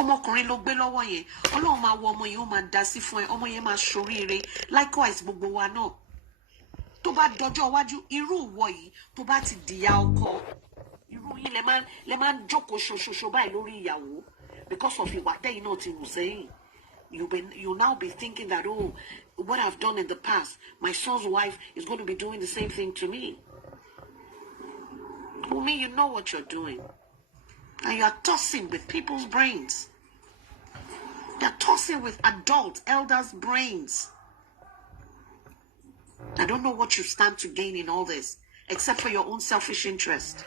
ọmọkùnrin ló gbé lọ́wọ́ yẹn Ọlọ́run máa wọ ọmọ yẹn ó máa dá sí fún ẹ ọmọ yẹn máa ṣoríire likewise gbogbo wa náà tó bá dọjọ́ iwájú irú ìwọ yìí tó bá ti dìyà ọkọ irú yín lẹ máa ń jókòó ṣoṣoṣo báyìí lórí ìyàwó because of ìwà tẹ́yìn náà ti wù sẹ́yìn you now be thinking that oh what I've done in the past my son's wife is going to be doing the same thing to me. Wumi, you know what you're doing. And you are tossing with people's brains. You're tossing with adult, elders' brains. I don't know what you stand to gain in all this, except for your own selfish interest.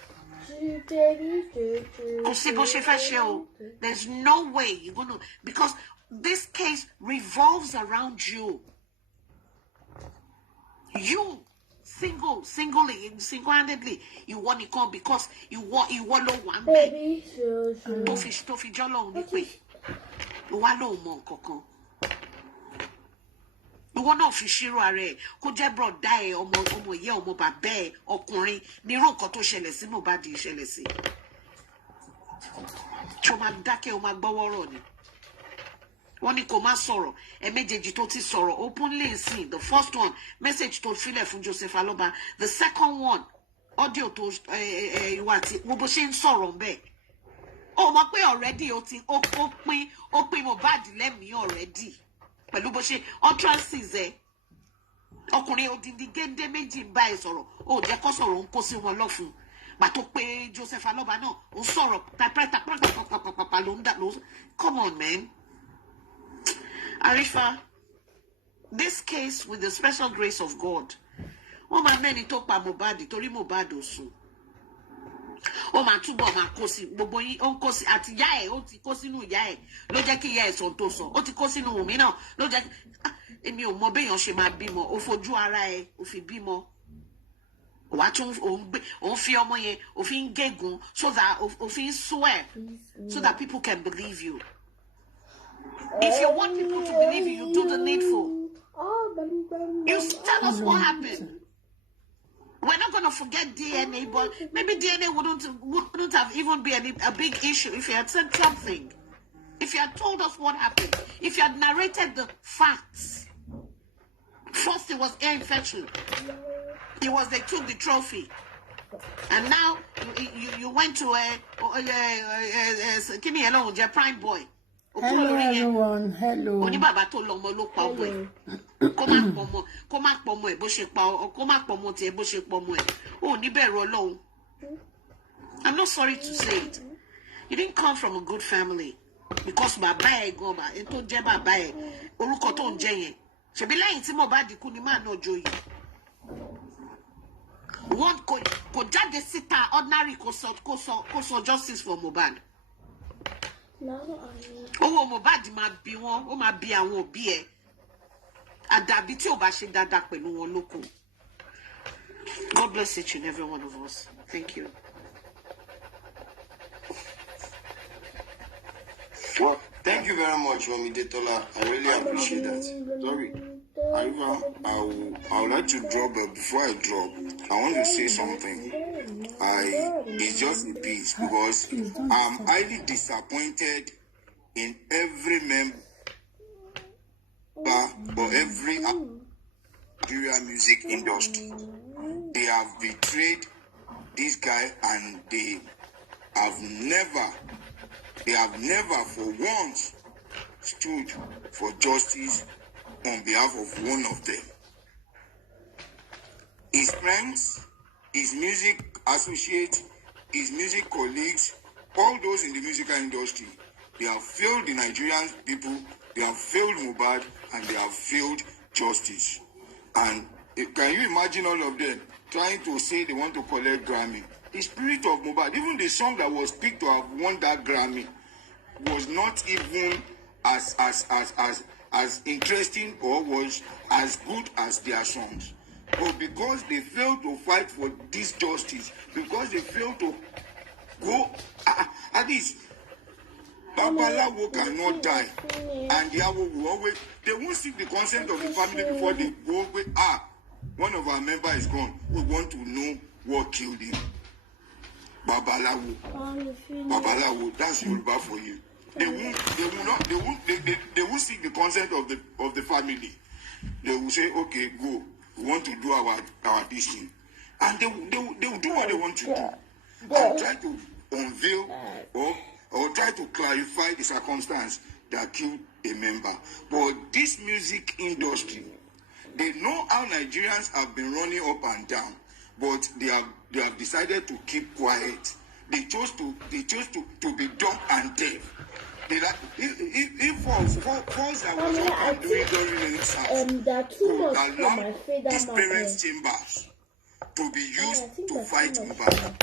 There's no way you're going to, because this case revolves around you. You. Single-handedly, you want to come because you want no one baby. Tofi jolo ni pe. You want no mo kankan. You want no fi shiro are kó jẹ́ brother ẹ ọmọ ye ọmọ bàbá ẹ ọkùnrin ní ro nǹkan tó ṣẹlẹ̀ sí Mohbad ṣẹlẹ̀ sí. Tó máa dákẹ́ ó máa gbọ́wọ́rọ̀ ni. Wọ́n ní kó má sọ̀rọ̀ ẹ̀mẹ́jèjì tó ti sọ̀rọ̀ openly sin the first one message tó filẹ̀ fún Joseph Aloba the second one audio tó ìwà tí gbogbo ṣe ń sọ̀rọ̀ ńbẹ̀ ó mọ̀ pé already ó pín Mohbad lẹ́mìí already pẹ̀lú bó ṣe utterances ẹ̀ ọkùnrin odindi géńdé méjì ń bá ẹ sọ̀rọ̀ ó jẹ́ kó sọ̀rọ̀ ń kó sí wọn lọ́fun gbàtó pé Joseph Aloba náà ó sọ̀rọ̀ pàpàpàpàpàpàpà ló ń dà ló come on man. Arifa, this case with the special grace of God, ó máa mẹ́ni tó pa Mohbad torí Mohbad ò sùn. Ó máa túbọ̀ máa kó sí gbogbo yín ó ń kó sí àti ìyá ẹ̀ ó ti kó sínú ìyá ẹ̀ ló jẹ́ kí ìyá ẹ̀ sọ tó sọ ó ti kó sínú Wùmí náà ló jẹ́ èmi ò mọ béèyàn ṣe máa bímọ ó fojú ara ẹ̀ ó fi bímọ. Wàá tún òun fi ọmọ yẹn ó fi ń gégùn so that ó fi ń swear so that people can believe you. If you want people to believe you, you do the needful. You tell us what happened. We're not going to forget DNA, but maybe DNA wouldn't have even been a big issue if you had said something. If you had told us what happened. If you had narrated the facts. First, it was air infection. It was they took the trophy. And now, you went to give me alone, your prime boy. Hello everyone, hello. Oni bàbá tó lọ́mọ ló pa ọmọ ẹ̀. Kó má pọmọ ẹ̀ bó ṣe pa kó má pọmọ tiẹ̀ bó ṣe pọmọ ẹ̀. Ó ní bẹ̀rù Ọlọ́run. I'm not sorry to say it. You didn't come from a good family because bàbá ẹ̀ gan ẹ̀ tó jẹ́ bàbá ẹ̀ orúkọ tó ń jẹ́ yẹn. Ṣebí lẹ́yìn tí Mohbad kú ni máa náà joyè. Wọ́n kò jáde síta ordinary kò sọ justice for Mohbad. Owó Mohbad máa bí wọn ó máa bí àwọn òbí ẹ àdàbí tí ò bá ṣe dáadáa pẹ̀lú wọn lóko. God bless each and every one of us. Thank you. Well, thank you very much, Wami Detola. I really appreciate that. Sorry, Arifa, I would like to drop, but before I drop, I want to say something. It's just a piece because I'm highly disappointed in every member or every Nigerian music industry. They have betrayed this guy and they have never for once stood for justice on behalf of one of them. His friends, his music associates, his music colleagues, all those in the musical industry, they have failed the Nigerian people, they have failed Mohbad, and they have failed justice. And can you imagine all of them trying to say they want to collect Grammy? The spirit of Mohbad, even the song that was picked to have won that Grammy, was not even as interesting or was as good as their songs. But because they failed to fight for this justice, because they failed to go at least Babalawo cannot die, and Yawo will always, they won't seek the consent of the family before they go with one of our members is gone. We want to know what killed him. Babalawo, that's Yoruba for you. They will seek the consent of the family. They will say, okay, go. We want to do our this thing. And they will do what they want to do. And try to unveil or try to clarify the circumstance that killed a member. But this music industry, they know how Nigerians have been running up and down, but they have decided to keep quiet. They chose to be dumb and deaf. If falls that was not doing during the house could allow his parents' chambers to be used to fight Mohbad.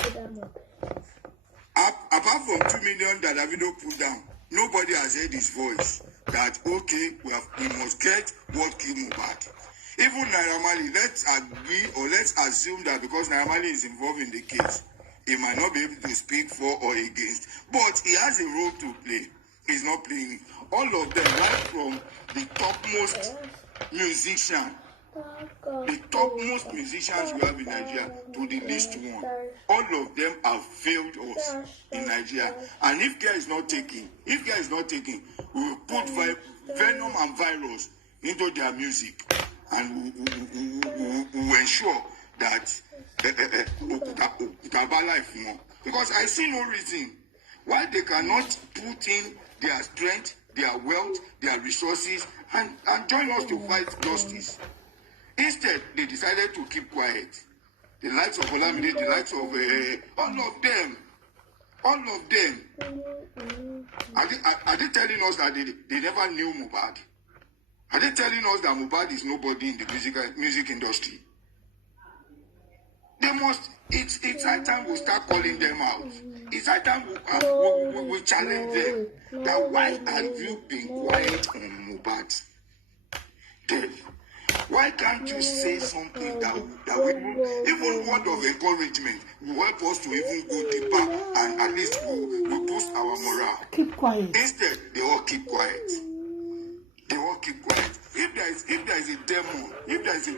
Apart from 2 million that Davido put down, nobody has heard his voice that okay, we must get what killed Mohbad. Even Naira Marley, let's agree or let's assume that because Naira Marley is involved in the case, he might not be able to speak for or against, but he has a role to play. He's not playing it. All of them, right from the topmost musician, the topmost musicians we have in Nigeria to the least one, all of them have failed us in Nigeria. And if care is not taken, we will put venom and virus into their music, and we will ensure that life more. Because I see no reason why they cannot put in their strength, their wealth, their resources, and join us to fight justice. Instead, they decided to keep quiet. The likes of Olamide, the likes of all of them. Are they telling us that they never knew Mohbad? Are they telling us that Mohbad is nobody in the music industry? They must. It's high time we start calling them out. It's high time we challenge them. That why have you been quiet on Mohbad? Why can't you say something that we even word of encouragement will help us to even go deeper and at least we boost our morale? Keep quiet. Instead, they all keep quiet. If there is a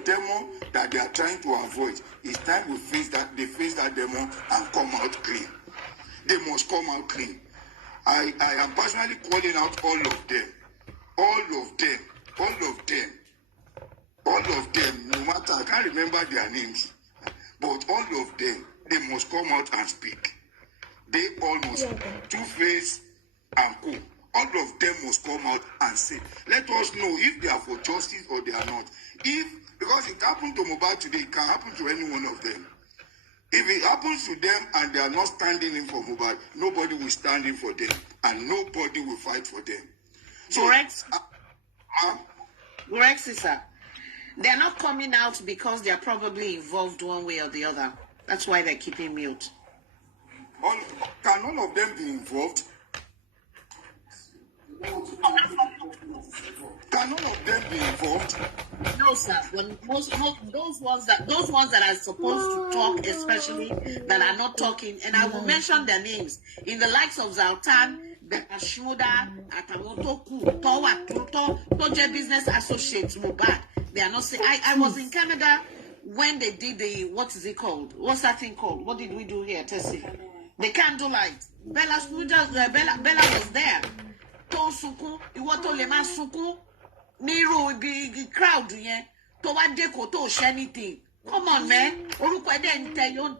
demon that they are trying to avoid, it's time they face that demon and come out clean. They must come out clean. I am personally calling out all of them, no matter, I can't remember their names, but all of them, they must come out and speak. They all must, Two-Face and Co. All of them must come out and say, let us know if they are for justice or they are not. Because it happened to Mohbad today, it can happen to any one of them. If it happens to them and they are not standing in for Mohbad, nobody will stand in for them and nobody will fight for them. So, correct, sister. They're not coming out because they're probably involved one way or the other. That's why they're keeping mute. Can none of them be involved? Can none of them be involved? No, sir. When those ones that are supposed to talk, especially that are not talking, and I will mention their names in the likes of Zaltan, Ashuda, Atamotoku, Toje Business Associates, Mohbad. They are not saying. I was in Canada when they did the what is it called? What's that thing called? What did we do here, Tessie? The candlelight. Bella was there. Ton suku, iwoto le ma suku. Niro big crowd yen. To wa deko to share anything. Come on, man. Oruko ede nteyo.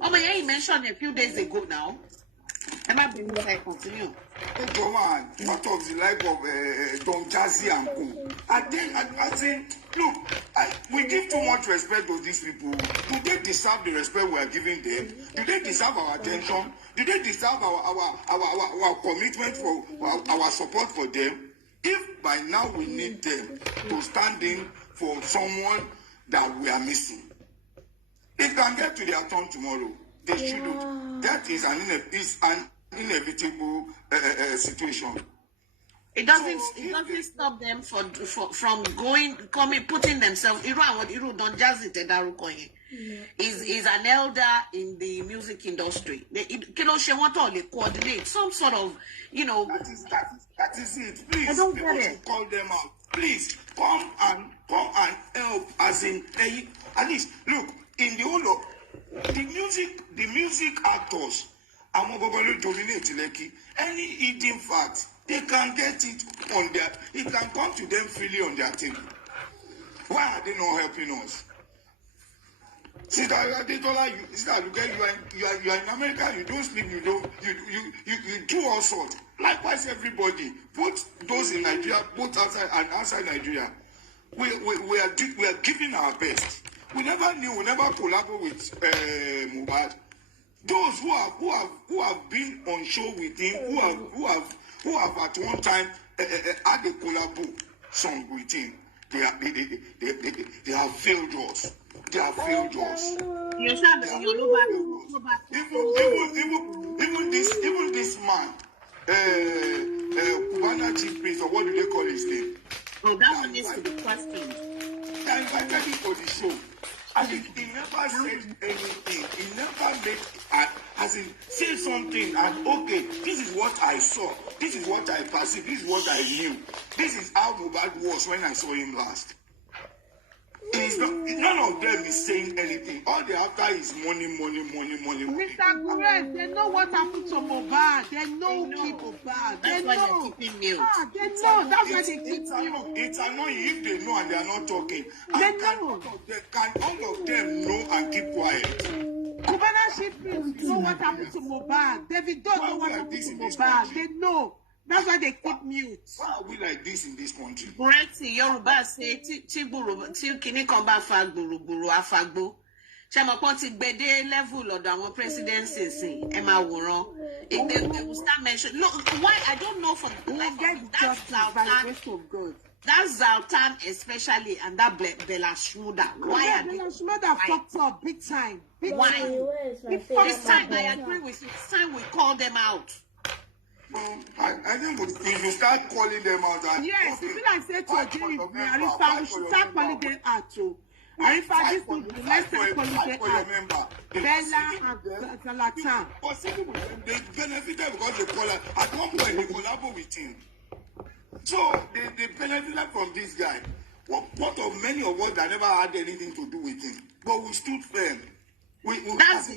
Omo yen he mentioned a few days ago now. Am I being able to continue? Not of the like of Don Jazzy and Co. I think, look, we give too much respect to these people. Do they deserve the respect we are giving them? Do they deserve our attention? Do they deserve our commitment for our support for them? If by now we need them to stand in for someone that we are missing, it can get to their turn tomorrow. They shouldn't. That is an inevitable situation. It doesn't stop them from putting themselves. Iru don't jazz it is an elder in the music industry. They coordinate some sort of, That is it. Please, I don't get it. Call them out. Please come and help. As in, at least look in the whole of the music actors. I'm going to dominate Lekki. Any hidden fact They can get it on their, it can come to them freely on their table. Why are they not helping us? Sister Adetola, you are in America, you don't sleep, you do all sorts. Likewise, everybody, both those in Nigeria, both outside and outside Nigeria, we are giving our best. We never collaborate with Mohbad. Those who have been on show with him, who have at one time had a collabo song with him, they have failed us. They have failed us. Even this man, Cubana Chief Priest, or what do they call his name? Oh, that one needs to be questioned. They invited him for the show. I think he never said anything. He never made, as in, say something and okay, this is what I saw. This is what I perceived. This is what I knew. This is how Mohbad was when I saw him last. None of them is saying anything. All they after is money. Mr. Gurez, they know what happened to Mohbad. They know people bad. They That's know. why they're keeping mute. They know. That's why they keep mute. It's annoying if they know and they are not talking. They know. Can all of them know and keep quiet? Cubana Chief Priest know what happened to Mohbad. David don't know what happened to Mohbad. They know. That's why they keep mute. Why are we like this in this country? Correct. Yoruba say tí kìíní kan bá fa gbùrùgbùrù afagbo. Ṣé mo pọ́n ti gbede level ọ̀dọ̀ àwọn presidency sìn ẹ máa wòran. They will start mentioning. Look, why I don't know from like that's Zaltan. That's Zaltan especially and that Bella Shmurda. Why are they? Bella Shmurda fucked up big time. Why? This time I agree with you. This time we call them out. I think if you start calling them out, yes, if you like say to agree with me, Arifa, we should start calling them out too. Arifa, this will be let's start calling them out. Bella and Zalatan. But some people they benefited because they call her. At one point they collaborate with him. So they benefited from this guy. What of many of us that never had anything to do with him, but we stood firm. That's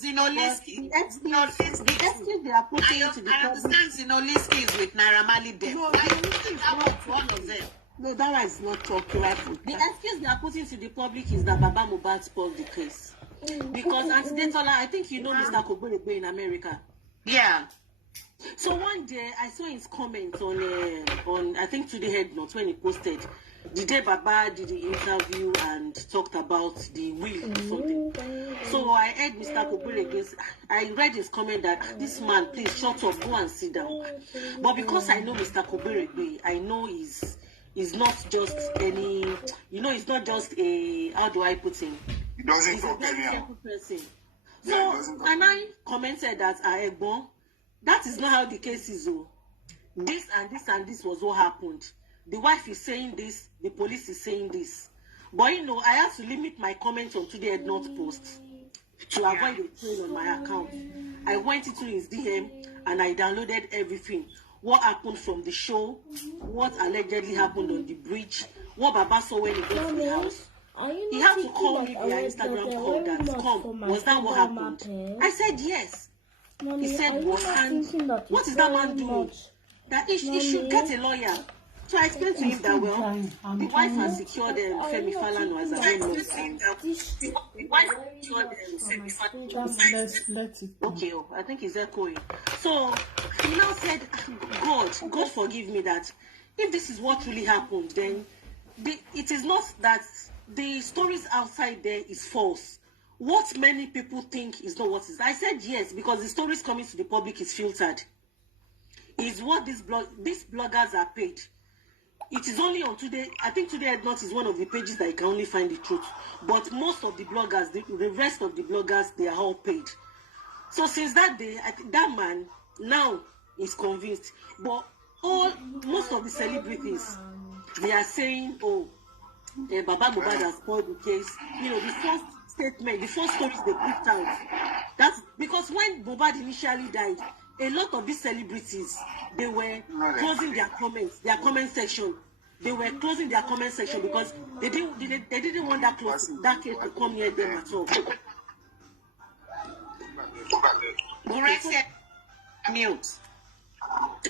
Zinoliski. The excuse they are putting into the I understand Zinoliski is with Naira Marley them. No, that was one of them. No, that one is not talking right. The excuse they are putting to the public is that Baba Mohbad spoiled the case. Because Antidatola, I think you know Mr. Kogberebe in America. Yeah. So one day I saw his comment on I think Today Head Note when he posted the day Baba did the interview and talked about the will or something. So I heard Mr. Kogberebe. I read his comment that this man, please shut up, go and sit down. But because I know Mr. Kogberebe, I know he's not just any, he's not just a, how do I put him? He doesn't He's a talk very anyhow. careful person. Yeah, So, and I commented that, Egbon, that is not how the case is. Oh. This and this and this was what happened. The wife is saying this, the police is saying this. But I have to limit my comments on Today Head Not post to avoid a trail on my account. I went into his DM and I downloaded everything. What happened from the show, what allegedly happened on the bridge, what Baba saw when he got to the house. He had to call me via Instagram call that, come, was that what happened? I said yes. He said, what is that man doing? That he should get a lawyer. So I explained to him that, well, the wife has secured Femi Falana as a woman. The wife secured Femi Falana. Okay, I think he's echoing. So he now said, God forgive me that if this is what really happened, then it is not that the stories outside there is false. What many people think is not what is. I said yes, because the stories coming to the public is filtered. Is what these bloggers are paid. It is only on Today. I think Today Head Not is one of the pages that you can only find the truth. But most of the bloggers, the rest of the bloggers, they are all paid. So since that day, I think that man now is convinced. But most of the celebrities, they are saying, Baba Mohbad has spoiled the case. The first statement, the first stories they put out. That's because when Mohbad initially died, a lot of these celebrities, they were closing their comment section. They were closing their comment section because they didn't want that case to come near them at all. Mute.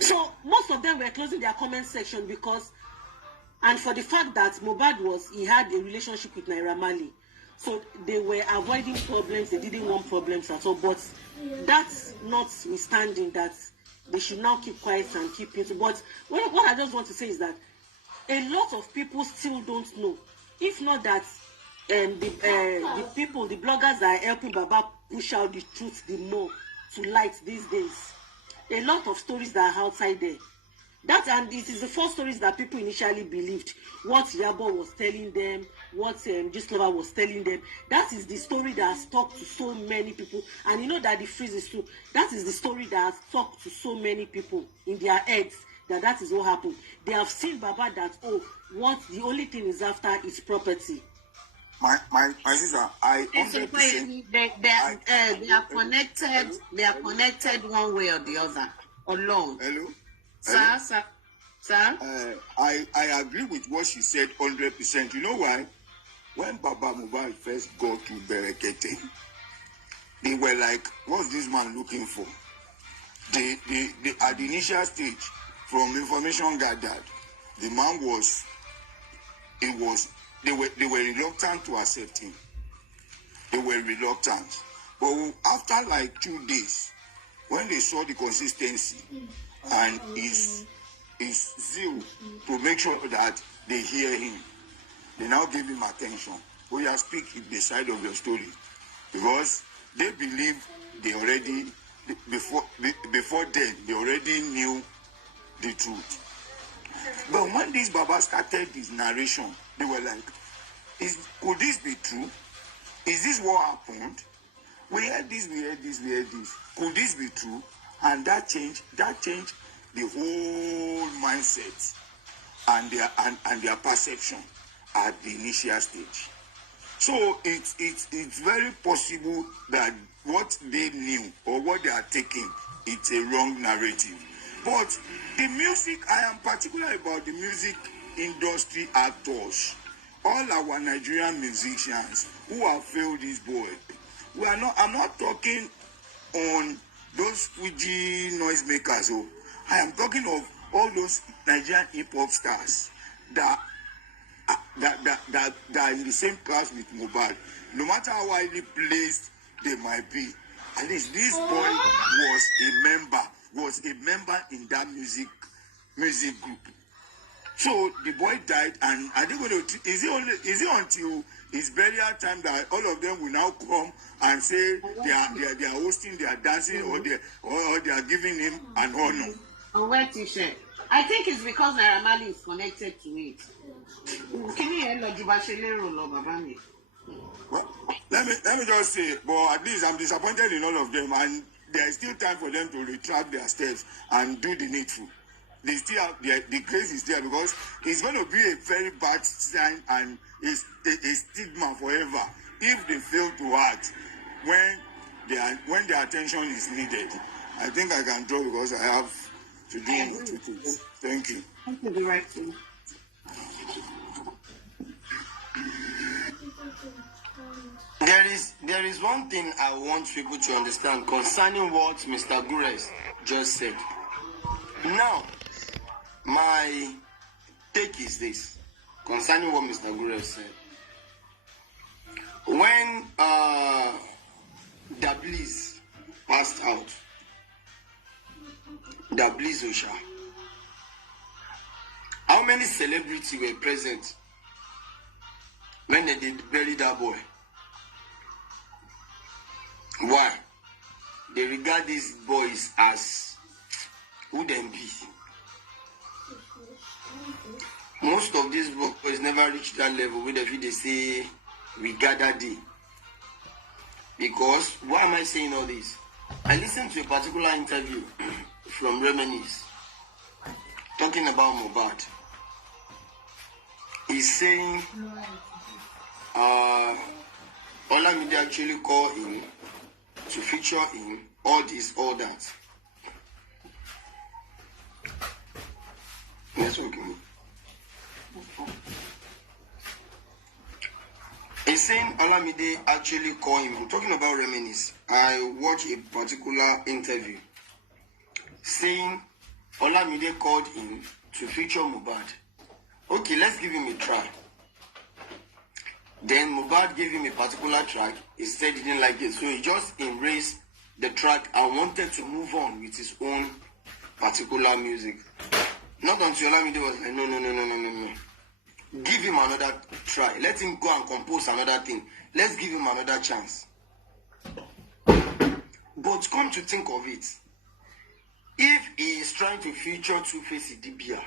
So most of them were closing their comment section because, and for the fact that Mohbad he had a relationship with Naira Marley, so they were avoiding problems. They didn't want problems at all. But that's notwithstanding that they should now keep quiet and keep it. But what I just want to say is that a lot of people still don't know. If not that the people, the bloggers that are helping Baba push out the truth the more to light these days. A lot of stories that are outside there. That, and it is the first stories that people initially believed. What Yabo was telling them, what Gislova was telling them. That is the story that has talked to so many people. And you know that the freeze is true. That is the story that has talked to so many people in their heads. That is what happened. They have seen Baba that, what the only thing is after is property. My sister, I 100%. They are connected. They are connected one way or the other. Alone. Hello. Sir. I agree with what she said 100%. You know why? When Baba Mohbad first got to Berekete, they were like, "What's this man looking for?" They at the initial stage, from information gathered, the man they were reluctant to accept him. They were reluctant. But after like 2 days, when they saw the consistency and his zeal to make sure that they hear him, they now give him attention. We are speaking the side of your story. Because they believe they already, before then, they already knew the truth. But when this Baba started his narration, they were like, could this be true? Is this what happened? We heard this. Could this be true? And that changed the whole mindset and their perception at the initial stage. So it's very possible that what they knew or what they are taking, it's a wrong narrative. But the music, I am particular about the music industry actors, all our Nigerian musicians who have failed this boy. I'm not talking on those Fuji noisemakers. I am talking of all those Nigerian hip hop stars that are in the same class with Mohbad. No matter how highly placed they might be, at least this boy was a member in that music group. So the boy died, and are they going to? Is it until his burial time that all of them will now come and say they are hosting, they are dancing, or they are giving him an honor? On what T-shirt? I think it's because Naira Marley is connected to it. Well, let me just say, but at least I'm disappointed in all of them, and there is still time for them to retract their steps and do the needful. They still have the grace is there, because it's going to be a very bad sign and a stigma forever if they fail to act when their attention is needed. I think I can draw because I have to do more to things. Thank you. Thank you, the right thing. There is one thing I want people to understand concerning what Mr. Gures just said. Now, my take is this concerning what Mr. Gures said. When Dabliz passed out, Dabliz Osha, how many celebrities were present when they did bury that boy? Why? They regard these boys as who them be. Most of these boys never reach that level where they say we gather day. Because why am I saying all this? I listened to a particular interview from Reminisce talking about Mohbad. He's saying Olamide actually called him to feature him, all this, all that. Yes, okay. He's saying Olamide actually called him. We're talking about Reminisce. I watched a particular interview saying Olamide called him to feature Mohbad. Okay, let's give him a try. Then Mohbad gave him a particular track. He said he didn't like it, so he just erased the track and wanted to move on with his own particular music. Not until Olamide was like, no. Give him another try. Let him go and compose another thing. Let's give him another chance. But come to think of it, if he is trying to feature Two-Face Idibia,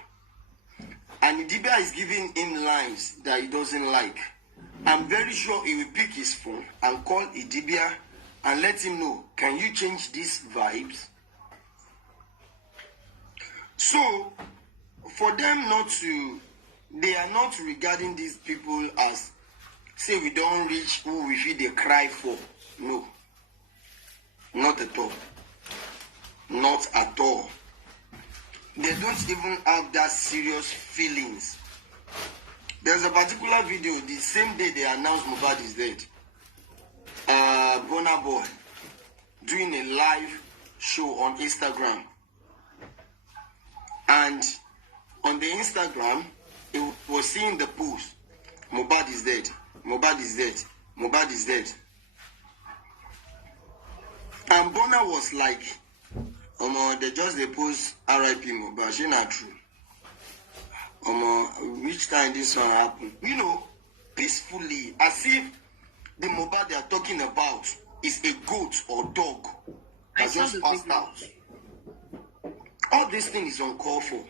and Idibia is giving him lines that he doesn't like, I'm very sure he will pick his phone and call Idibia and let him know, can you change these vibes? So, for them not to, they are not regarding these people as, say we don't reach who we feel they cry for. No. Not at all. Not at all. They don't even have that serious feelings. There's a particular video, the same day they announced Mohbad is dead. Burna Boy doing a live show on Instagram. And on the Instagram, he was seeing the post, Mohbad is dead, Mohbad is dead, Mohbad is dead. And Burna was like, they just they post RIP Mohbad, she not true. Which time this one happened? You know, peacefully, as if the Mohbad they are talking about is a goat or dog that just passed out. All this thing is uncalled for.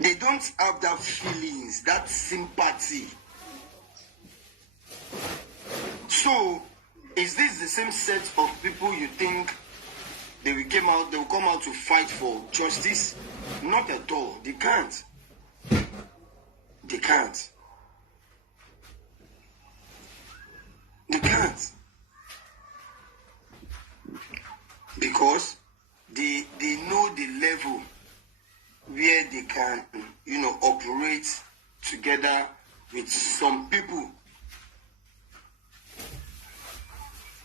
They don't have that feelings, that sympathy. So, is this the same set of people you think they will come out to fight for justice? Not at all. They can't. They can't. They can't. Because they know the level where they can, operate together with some people.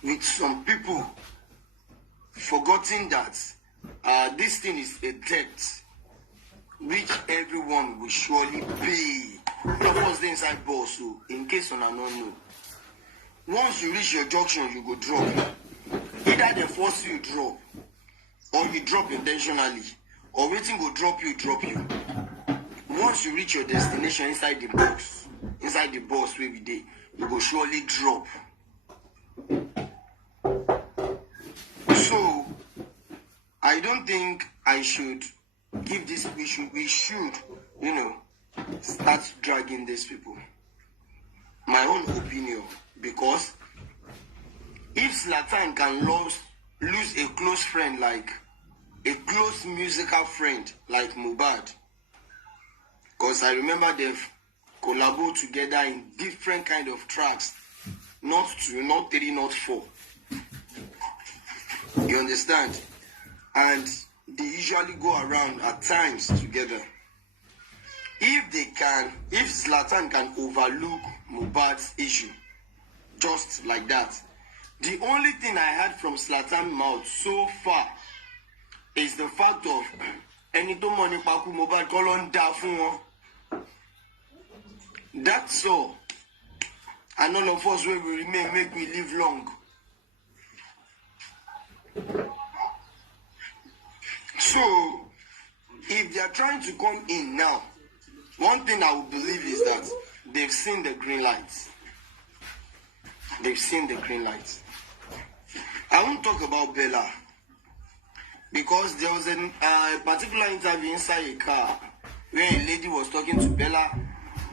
With some people, forgetting that this thing is a debt which everyone will surely pay. Of course, the inside boss, so in case on don't know. Once you reach your junction, you go drop. Either they force you drop, or you drop intentionally, or waiting go drop you. Once you reach your destination inside the box where we did, you go surely drop. So, I don't think I should give this. We should, start dragging these people. My own opinion, because if Zlatan can lose a close friend, like a close musical friend like Mohbad, because I remember they've collaborated together in different kind of tracks, not 2, not 3, not 4. You understand? And they usually go around at times together. If Zlatan can overlook Mohbad's issue, just like that, the only thing I heard from Zlatan's mouth so far is the fact of Enito money paku Mohbad kolon da fun won. That's all. And none of us will remain, make we live long. So, if they are trying to come in now, one thing I would believe is that they've seen the green lights. They've seen the green lights. I won't talk about Bella, because there was a particular interview inside a car where a lady was talking to Bella.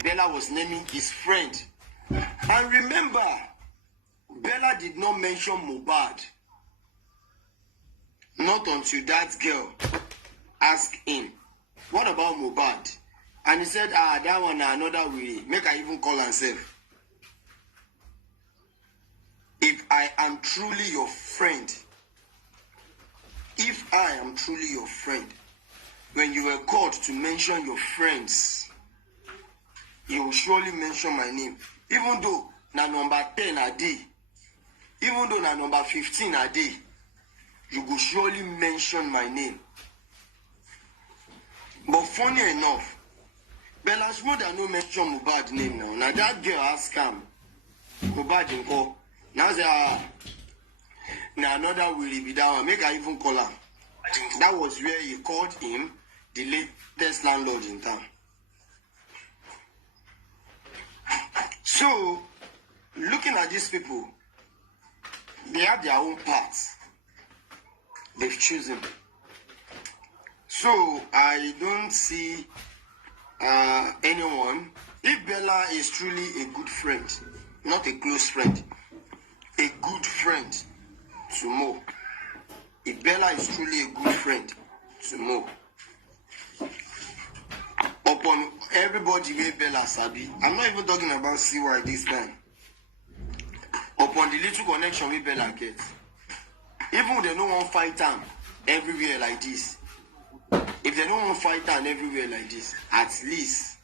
Bella was naming his friend. And remember, Bella did not mention Mohbad. Not until that girl asked him, what about Mohbad? And he said, that one another way. Make I even call herself. If I am truly your friend, when you were called to mention your friends, you will surely mention my name. Even though na number 10 a day, even though na number 15 a day, you go surely mention my name. But funny enough, Bella Shmurda no mention Mohbad name now. Now that girl ask him, Mohbad in call. Now say, now another will be that one. Make I even call her. That was where he called him the latest landlord in town. So, looking at these people, they have their own paths. They've chosen. So, I don't see anyone. If Bella is truly a good friend, not a close friend, a good friend to Mo. If Bella is truly a good friend to Mo, upon everybody with Bella Sabi, I'm not even talking about CY this time. Upon the little connection with Bella gets, even they don't want fight time everywhere like this. If they don't want fight time everywhere like this, at least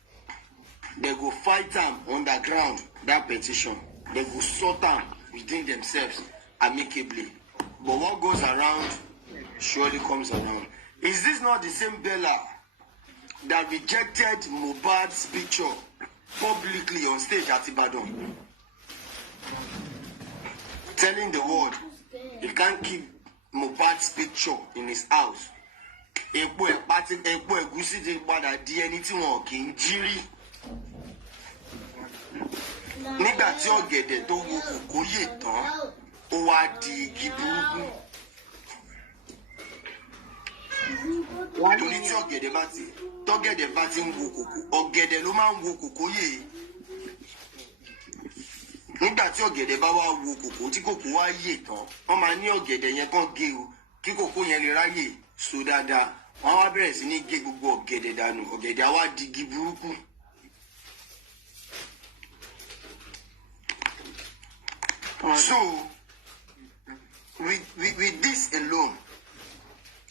they go fight time underground, that petition. They go sort them within themselves amicably. But what goes around surely comes around. Is this not the same Bella that rejected Mohbad's picture publicly on stage at Ibadan? Telling the world he can't keep Mohbad's picture in his house. Epo egusi ti padà di ẹni tí wọn kì í jírí. Nígbà tí ọ̀gẹ̀dẹ̀ tó wo kòkó yè tán, ó wá di igi burúkú. Torí tí tọ́gẹ̀dẹ̀ bá ti ń wo kòkó, ọ̀gẹ̀dẹ̀ ló máa ń wo kòkó yè. Nígbà tí ọ̀gẹ̀dẹ̀ bá wá wo kòkó tí kòkó wá yè tán, wọ́n máa ní ọ̀gẹ̀dẹ̀ yẹn kàn gé o, kí kòkó yẹn lè ráyè so dáadáa. Wọ́n wá bẹ̀rẹ̀ sí ní gé gbogbo ọ̀gẹ̀dẹ̀ dànù, ọ̀gẹ̀dẹ̀ á wá di igi burúkú. So, with this alone,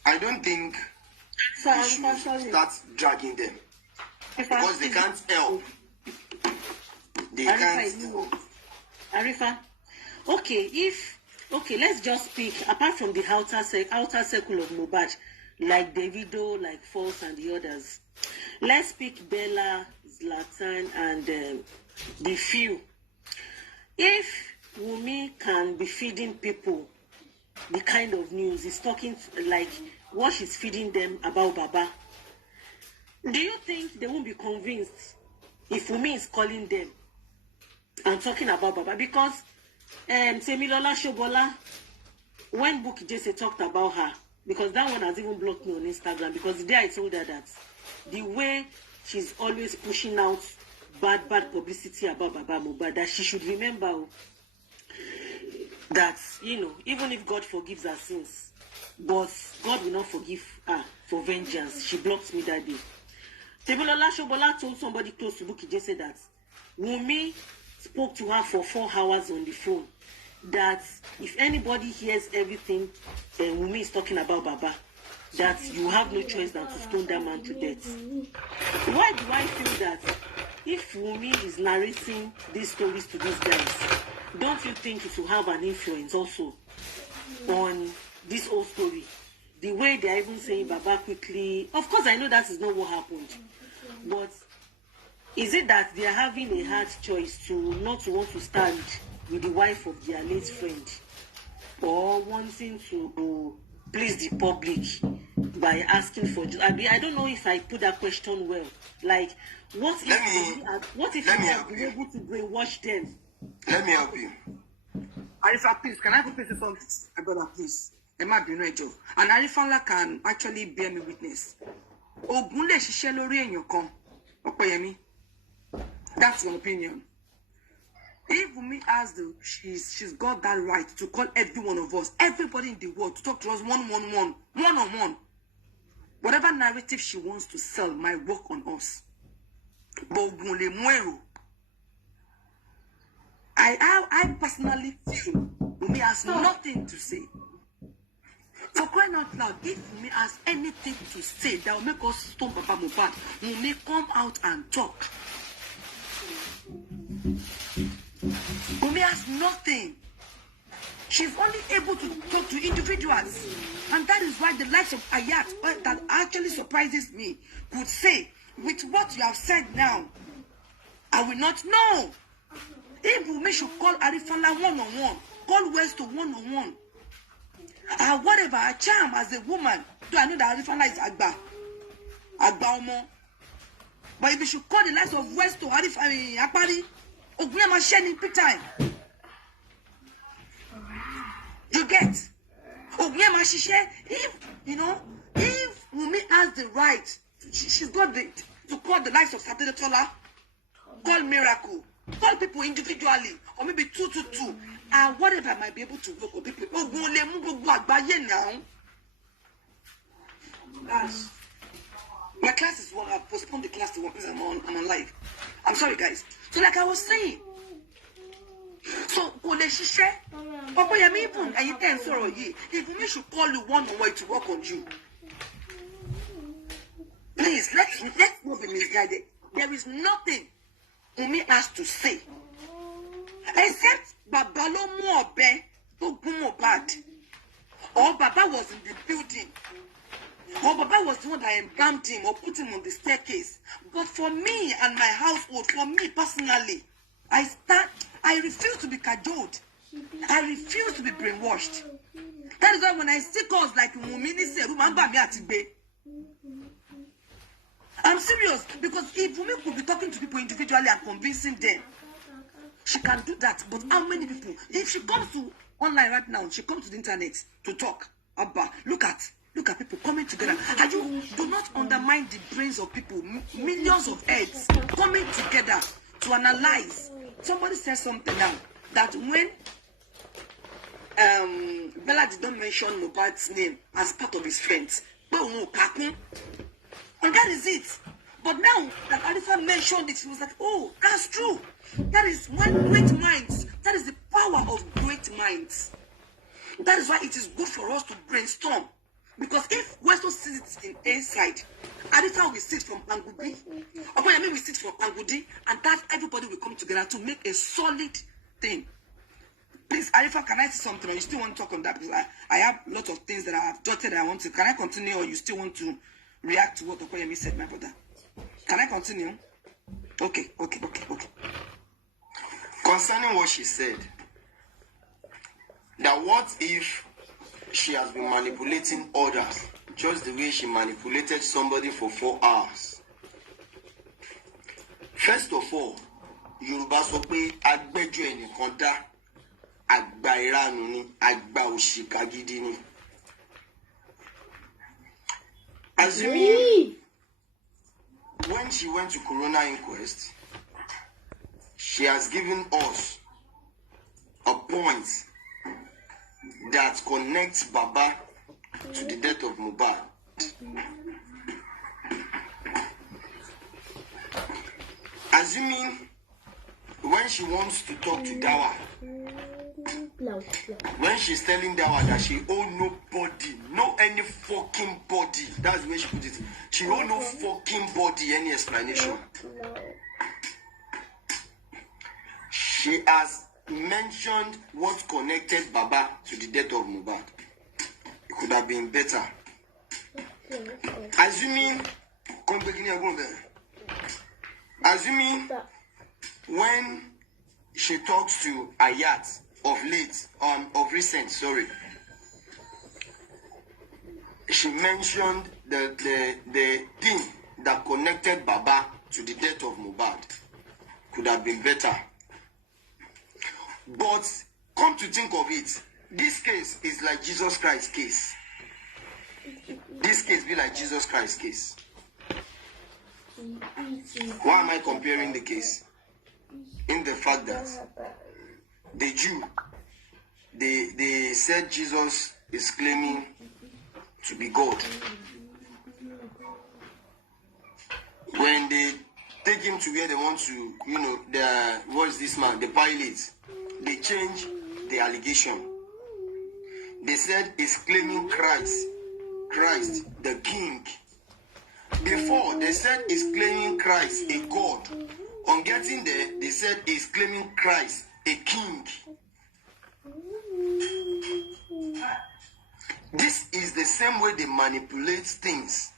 I don't think we should start dragging them. Because they can't help. They can't help. Arifa, okay, let's just speak apart from the outer circle of Mohbad, like Davido, like Falz and the others. Let's speak Bella, Zlatan, and the few. If Wunmi can be feeding people the kind of news he's talking like what she's feeding them about Baba, do you think they won't be convinced if Wunmi is calling them and talking about Baba? Because Temilola Shobola, when Bukky Jesse talked about her, because that one has even blocked me on Instagram, because the day I told her that the way she's always pushing out bad publicity about Baba Mohbad, that she should remember that, even if God forgives her sins, but God will not forgive her for vengeance. She blocked me that day. Temilola Shobola told somebody close to Bukky Jesse that Wunmi spoke to her for 4 hours on the phone, that if anybody hears everything Wunmi is talking about Baba, that you have no choice than to stone that man to death. Why do I feel that if Wunmi is narrating these stories to these guys, don't you think it will have an influence also on this whole story? The way they're even saying Baba quickly, of course I know that is not what happened, but is it that they are having a hard choice to not want to stand with the wife of their late friend, or wanting to please the public by asking for? I don't know if I put that question well. Like, what if you have been able to brainwash them? Let me help you. Arifa, please, can I put this on, my brother, please? Emma Binoejo. And Arifanla can actually bear me witness. Ogun le ṣiṣẹ́ lórí èèyàn kan, Opeyemi. That's your opinion. If Wunmi has she's got that right to call every one of us, everybody in the world, to talk to us one-on-one. Whatever narrative she wants to sell might work on us. But Ogun le muero. I personally feel Wunmi has nothing to say. For crying out loud, if Wunmi has anything to say that will make us stone Baba Mohbad, Wunmi come out and talk. Wunmi has nothing. She's only able to talk to individuals. And that is why the likes of Ayat, that actually surprises me, could say, with what you have said now, I will not know. If Wunmi should call Arifanla one-on-one, call Westo one-on-one, and whatever, a charm as a woman, do I know that Arifanla is Agba Omo. But if you should call the likes of Westo, Akpari, Ogunema Sheni, big time. You get? Ogunema Shishe, if Wunmi has the right, she's got to call the likes of Saturday Tola, call Miracle, call people individually, or maybe 222, and whatever might be able to work with people. Now. Guys, my class is one. I've postponed the class to one because I'm on live. I'm sorry, guys. So, like I was saying, so Papa Yamipun, and you can sorrow ye. If we should call you one way to work on you, please let's not be misguided. There is nothing Wunmi has to say except Babalo Mobe to Mohbad, or Baba was in the building, or Baba was the one that embalmed him or put him on the staircase. But for me and my household, for me personally, I refuse to be cajoled. I refuse to be brainwashed. That is why when I see calls like Wunmi say, remember me at Igbe, I'm serious, because if Wunmi could be talking to people individually and convincing them, she can do that. But how many people? If she comes to online right now, she comes to the internet to talk about, look at people coming together. And you do not undermine the brains of people, millions of heads coming together to analyze. Somebody said something now that when Bella did not mention Mohbad's name as part of his friends, and that is it. But now that Arifa mentioned it, he was like, oh, that's true. That is one great minds. That is the power of great minds. That is why it is good for us to brainstorm. Because if Westo sits in A side, Arifa will sit from Angle B, Okoyemi will sit from Angle D, and that everybody will come together to make a solid thing. Please, Arifa, can I say something, or you still want to talk on that? Because I have a lot of things that I have jotted I want to. Can I continue, or you still want to react to what Okoyemi said, my brother? Can I continue? Okay. Concerning what she said, that what if she has been manipulating others just the way she manipulated somebody for 4 hours? First of all, Yorùbá sọ pé agbẹ́jọ́ ẹnìkan dá, àgbà ìranù ni, àgbà òṣìkà gidi ni. Assuming when she went to Corona inquest, she has given us a point that connects Baba to the death of Mohbad. Assuming when she wants to talk to Dawa, when she's telling Dawa that she owe nobody, no any fucking body, that's the way she put it. She owe no fucking body any explanation. She has mentioned what connected Baba to the death of Mohbad. It could have been better. Assuming when she talks to Ayat of recent, she mentioned the thing that connected Baba to the death of Mohbad. Could have been better. But come to think of it, this case is like Jesus Christ's case. This case be like Jesus Christ's case. Why am I comparing the case? In the fact that the Jew, they said Jesus is claiming to be God. When they take him to where they want to, what's this man, the Pilate, they change the allegation. They said he's claiming Christ, the King. Before, they said he's claiming Christ, a God. On getting there, they said he's claiming Christ, a King. This is the same way they manipulate things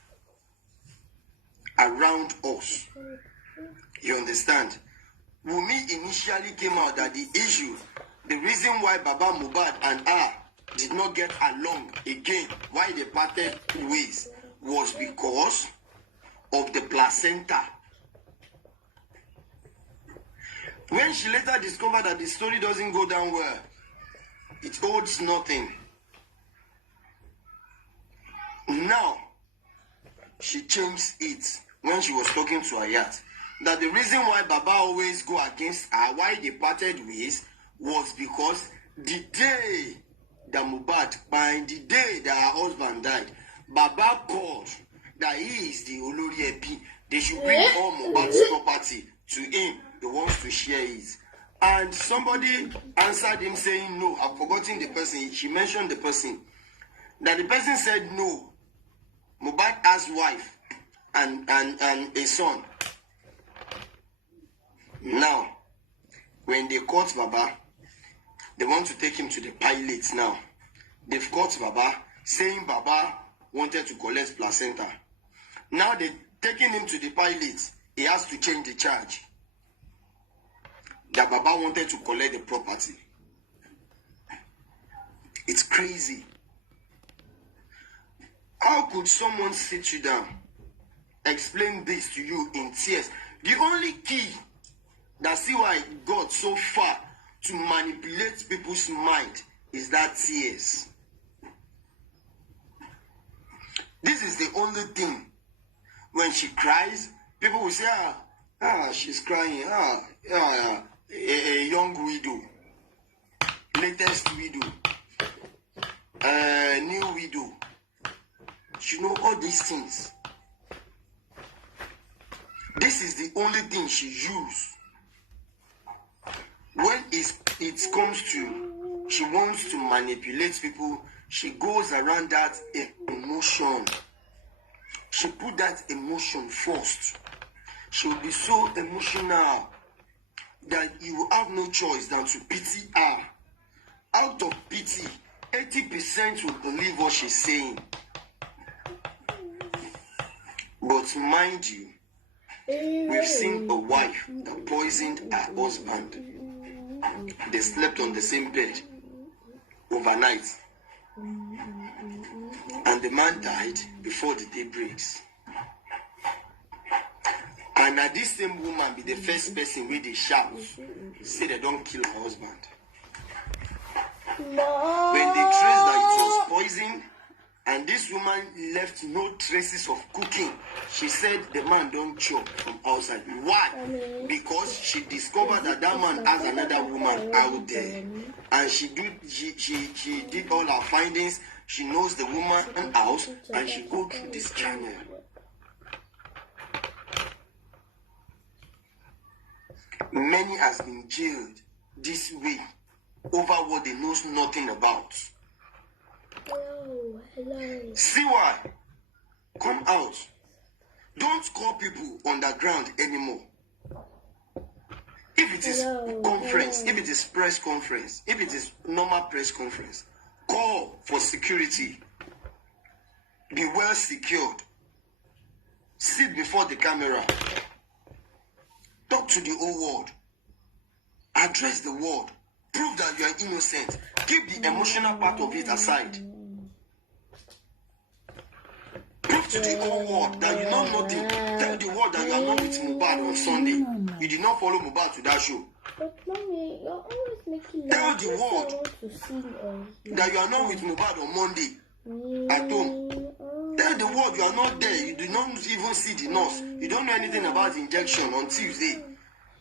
around us. You understand? Wumi initially came out that the issue, the reason why Baba Mohbad and her did not get along again, why they parted ways, was because of the placenta. When she later discovered that the story doesn't go down well, it holds nothing. Now, she changed it when she was talking to Ayat. That the reason why Baba always go against her, why they parted ways, was because the day that Mohbad died, the day that her husband died, Baba called that he is the Olori Ebi. They should bring all Mohbad's property to him. He wants to share it. And somebody answered him saying, no, I've forgotten the person. She mentioned the person. That the person said, no, Mohbad has wife and a son. Now, when they caught Baba, they want to take him to the pilot now. They've caught Baba, saying Baba wanted to collect placenta. Now they're taking him to the pilot. He has to change the charge. That Baba wanted to collect the property. It's crazy. How could someone sit you down, explain this to you in tears? The only key that see why it got so far to manipulate people's mind is that tears. This is the only thing. When she cries, people will say, she's crying. A young widow, latest widow, new widow. She know all these things. This is the only thing she uses. When it comes to, she wants to manipulate people, she goes around that emotion. She put that emotion first. She will be so emotional that you will have no choice than to pity her. Out of pity, 80% will believe what she's saying. But mind you, we've seen a wife that poisoned her husband. They slept on the same bed overnight. And the man died before the day breaks. And now this same woman be the first person with the shout, say they don't kill her husband. No. When they traced that it was poison, and this woman left no traces of cooking, she said the man don't chop from outside. Why? Because she discovered that that man has another woman out there, and she did all her findings. She knows the woman house, and she go through this channel. Many has been jailed this way over what they knows nothing about. Hello. See why? Come out. Don't call people underground anymore. If it is conference, if it is press conference, if it is normal press conference, call for security. Be well secured. Sit before the camera. Talk to the whole world. Address the world. Prove that you are innocent. Keep the emotional part of it aside. Prove to the whole world that you know nothing. Tell the world that you are not with Mohbad on Sunday. You did not follow Mohbad to that show. But mommy, you're always making Tell the world that you are not with Mohbad on Monday at home. Tell the world you are not there. You do not even see the nurse. You don't know anything about injection on Tuesday.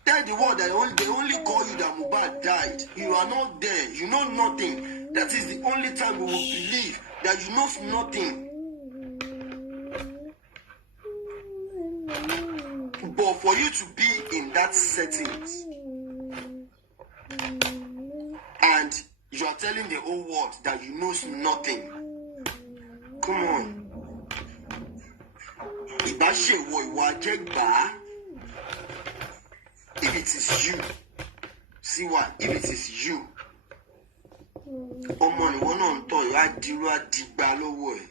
Tell the world that they only call you that Mohbad died. You are not there. You know nothing. That is the only time we will believe that you know nothing. But for you to be in that settings and you are telling the whole world that you know nothing. Come on. If it is you, see what? If it is you, ọmọ ìwọ náà ń tọ̀ ìwà dirú àdìgbà lọ́wọ́ ẹ̀.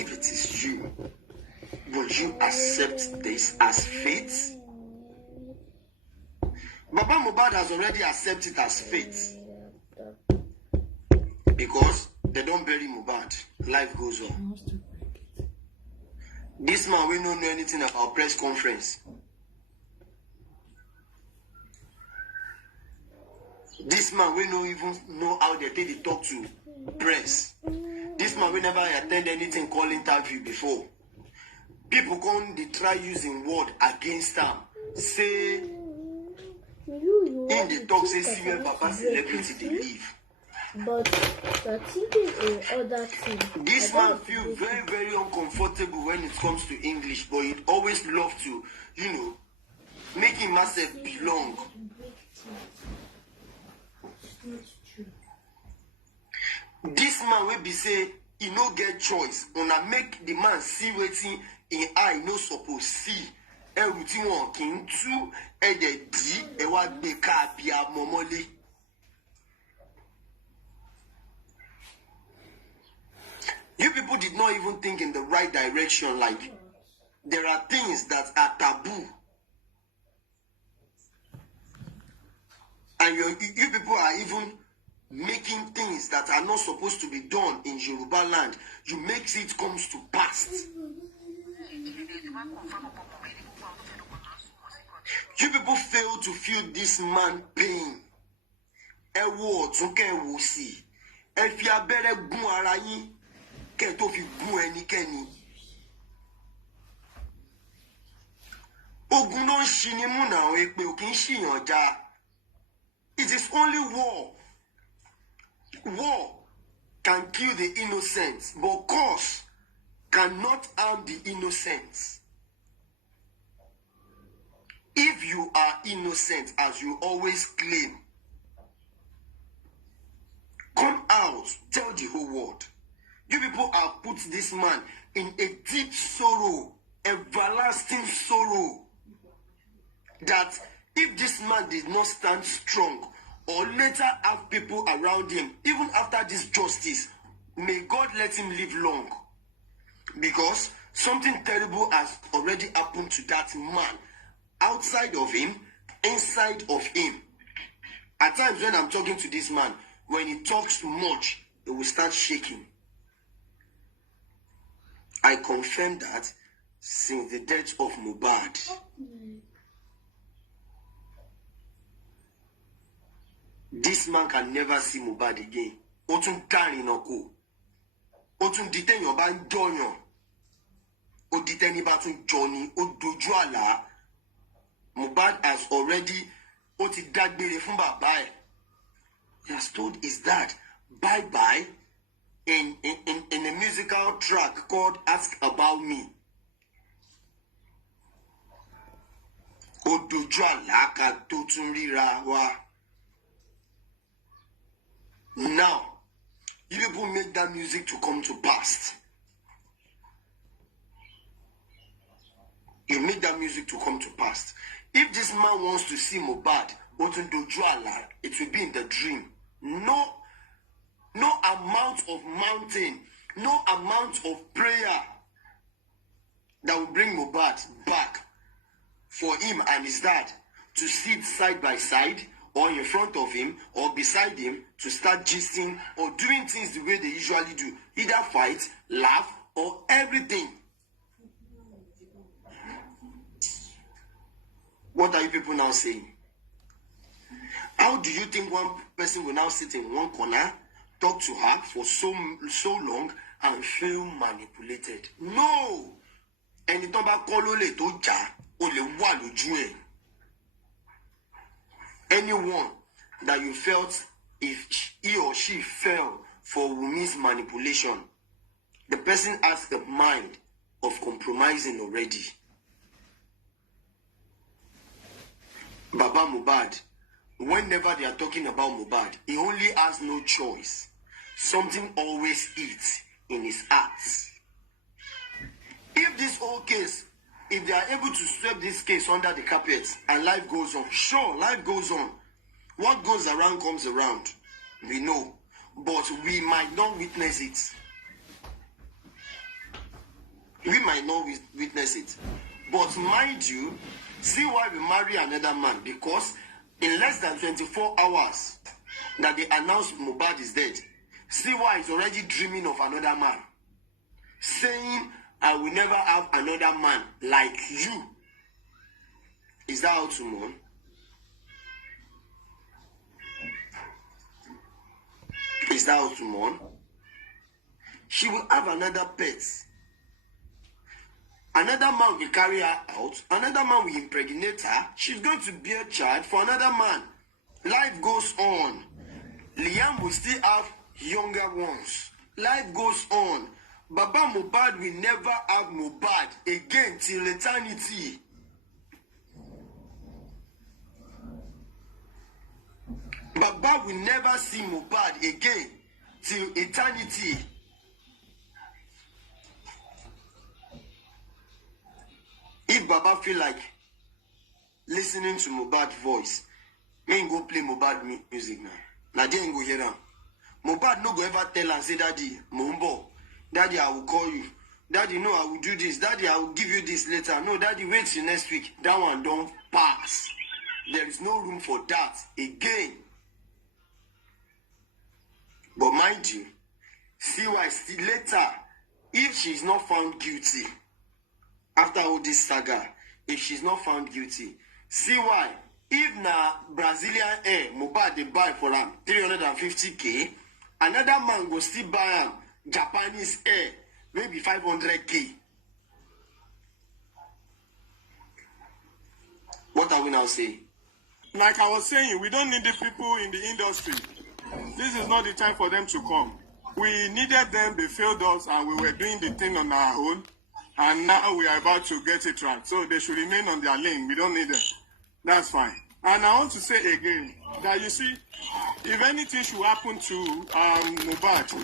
If it is you, will you accept this as fate? Baba Mohbad has already accepted it as fate. Because they don't bury Mohbad. Life goes on. This man, we don't know anything about press conference. This man, we don't even know how they take the talk to press. This man, we never attend anything called interview before. People come, they try using word against them. Say, in the talk, say, see where Papa celebrity they live. But the TV or other thing. This man feel very, very uncomfortable when it comes to English, but he'd always love to, make himself belong. This man will be say he no get choice. Una make the man see wetin in eye no suppose see. Everything one king two de di e wa gbe ka bia momole. You people did not even think in the right direction. Like, there are things that are taboo. And you people are even making things that are not supposed to be done in Yoruba land. You make it comes to pass. You people fail to feel this man pain. Ewo tunke ewo si. Efi abere gun ara yin. Ke to fi gun ẹnikẹ́ni. Ogun no shini mu na o epe o kin shiyan ja. It is only war. War can kill the innocent, but cause cannot harm the innocent. If you are innocent, as you always claim, come out, tell the whole world. You people have put this man in a deep sorrow, everlasting sorrow, that if this man did not stand strong, or later have people around him, even after this justice, may God let him live long. Because something terrible has already happened to that man, outside of him, inside of him. At times when I'm talking to this man, when he talks too much, he will start shaking. I confirm that since the death of Mohbad, this man can never see Mohbad again. Otun tari noko. Otun diten yo ban jonyo. O diten ni batun joni. O doju ala. Mohbad has already oti dagbere fun baba e. He has told his dad bye-bye in a musical track called Ask About Me. O doju ala ka to tun rira wa. Now, you people make that music to come to pass. You make that music to come to pass. If this man wants to see Mohbad, it will be in the dream. No amount of mountain, no amount of prayer that will bring Mohbad back for him and his dad to sit side by side, or in front of him, or beside him, to start gisting, or doing things the way they usually do. Either fight, laugh, or everything. What are you people now saying? How do you think one person will now sit in one corner, talk to her for so long, and feel manipulated? No! Ẹni tó bá kọ́ ló lè tó jà, ó lè wà lójú ẹ̀. Anyone that you felt if he or she fell for Wumi's manipulation, the person has the mind of compromising already. Baba Mohbad, whenever they are talking about Mohbad, he only has no choice. Something always eats in his heart. If this whole case, if they are able to sweep this case under the carpet and life goes on, sure, life goes on. What goes around comes around. We know. But we might not witness it. We might not witness it. But mind you, see why we marry another man. Because in less than 24 hours that they announced Mohbad is dead, see why he's already dreaming of another man. Saying, I will never have another man like you. Is that how to mourn? Is that how to mourn? She will have another pet. Another man will carry her out. Another man will impregnate her. She's going to bear a child for another man. Life goes on. Liam will still have younger ones. Life goes on. Baba Mohbad will never have Mohbad again till eternity. Baba will never see Mohbad again till eternity. If Baba feel like listening to Mohbad's voice, me go play Mohbad music now. Now they ain't go hear them. Mohbad no go ever tell and say, Daddy, Mumbo, Daddy, I will call you. Daddy, no, I will do this. Daddy, I will give you this later. No, Daddy, wait till next week. That one don't pass. There is no room for that again. But mind you, see why still later, if she is not found guilty, after all this saga, if she's not found guilty, see why, if na Brazilian air, Mohbad they buy for him 350k, another man go still buy him Japanese air, maybe 500k. What are we now saying? Like I was saying, we don't need the people in the industry. This is not the time for them to come. We needed them, they failed us, and we were doing the thing on our own. And now we are about to get it right. So they should remain on their lane. We don't need them. That's fine. And I want to say again that you see, if anything should happen to Mohbad, to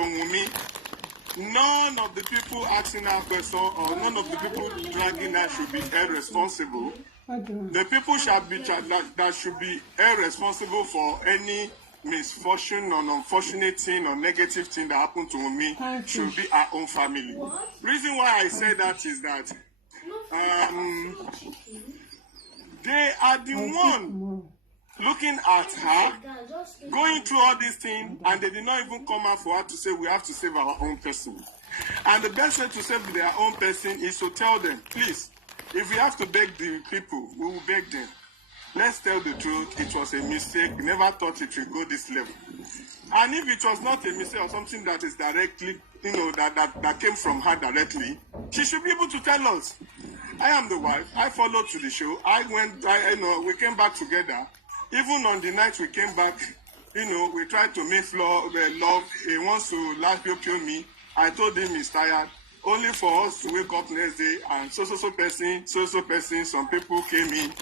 Wunmi, none of the people asking that question or none of the people dragging that should be held responsible. The people that should be held responsible for any misfortune or unfortunate thing or negative thing that happened to me should be our own family. Reason why I say that is that they are the one looking at her, going through all these things, and they did not even come out for her to say we have to save our own person. And the best way to save their own person is to tell them, please, if we have to beg the people, we will beg them. Let's tell the truth, it was a mistake. We never thought it would go this level. And if it was not a mistake or something that is directly, that came from her directly, she should be able to tell us. I am the wife. I followed to the show. We came back together. Even on the night we came back, we tried to make love. He wants to laugh, me. I told him he's tired. Only for us to wake up next day and so person, some people came in.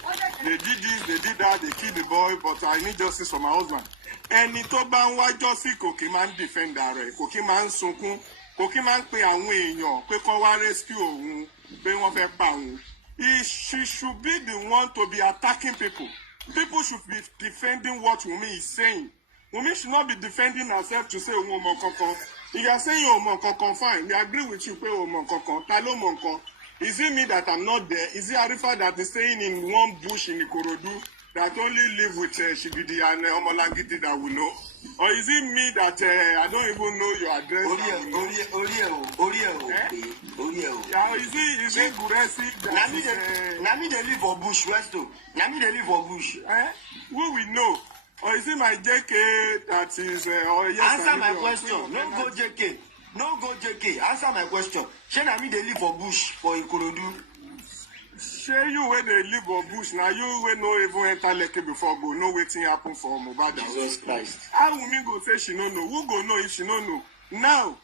They did this, they did that, they killed the boy, but I need justice for my husband. Ẹni tó bá ń wá justice kò kí máa ń defend rẹ̀, kò kí máa ń sunkún, kò kí máa ń pe àwọn èèyàn pé kó wá rescue òun, pé wọ́n fẹ́ pa òun. She should be the one to be attacking people. People should be defending what Wunmi is saying. Wunmi should not be defending herself to say òun ò mọ kankan. If you are saying you mọ kankan, fine. We agree with you pé o mọ kankan. Ta ló mọ nǹkan? Is it me that I'm not there? Is it Arifa that is staying in one bush in Ikorodu that only live with Shigidi and Omolangidi that we know? Or is it me that I don't even know your address? Is it Guresi? Nami they live for bush, Westo. Nami they live for bush. Who we know? Or is it my JK that is... Answer my question. No go JK. No go JK. Answer my question. Shey na me dey live for bush for Ikorodu? Shey you wey dey live for bush, na you wey no even enter Lekki before go know wetin happen for Mohbad. Jesus Christ. How Wunmi go say she no know? Who go know if she no know? Now,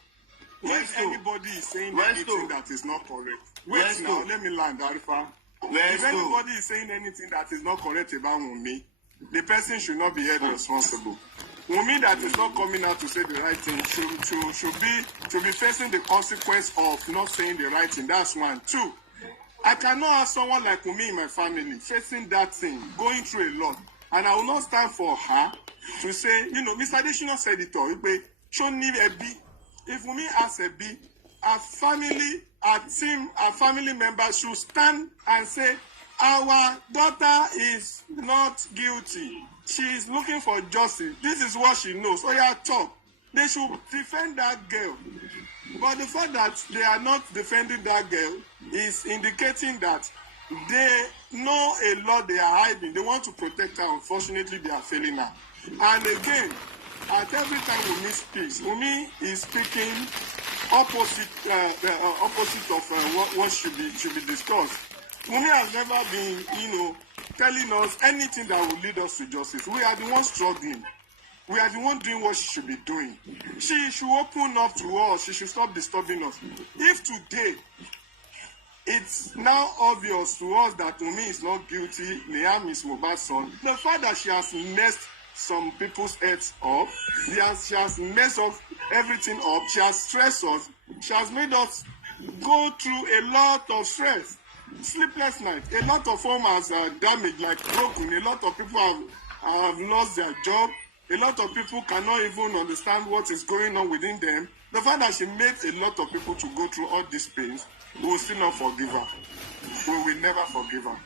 if anybody is saying anything that is not correct, wait now, let me land, Arifa. If anybody is saying anything that is not correct about Wunmi, the person should not be held responsible. Wunmi that is not coming out to say the right thing should be facing the consequence of not saying the right thing. That's one. Two, I cannot have someone like Wunmi in my family facing that thing, going through a lot. And I will not stand for her to say, you know, Mr. Adesina said it all. Show need a B. If Wunmi has a B, our family, our team, our family members should stand and say, our daughter is not guilty. She is looking for justice. This is what she knows. Oh yeah, talk. They should defend that girl. But the fact that they are not defending that girl is indicating that they know a lot they are hiding. They want to protect her. Unfortunately, they are failing her. And again, at every time Wunmi speaks, Wunmi is speaking opposite of what should be discussed. Wunmi has never been, you know, telling us anything that will lead us to justice. We are the ones struggling. We are the ones doing what she should be doing. She should open up to us. She should stop disturbing us. If today it's now obvious to us that Wunmi is not guilty, Liam is Mohbad's son, the fact that she has messed some people's heads up, she has messed up everything up, she has stressed us, she has made us go through a lot of stress, sleepless night, a lot of home has damaged, like broken, a lot of people have lost their job, a lot of people cannot even understand what is going on within them. The fact that she made a lot of people to go through all these pains, we will still not forgive her. We will never forgive her.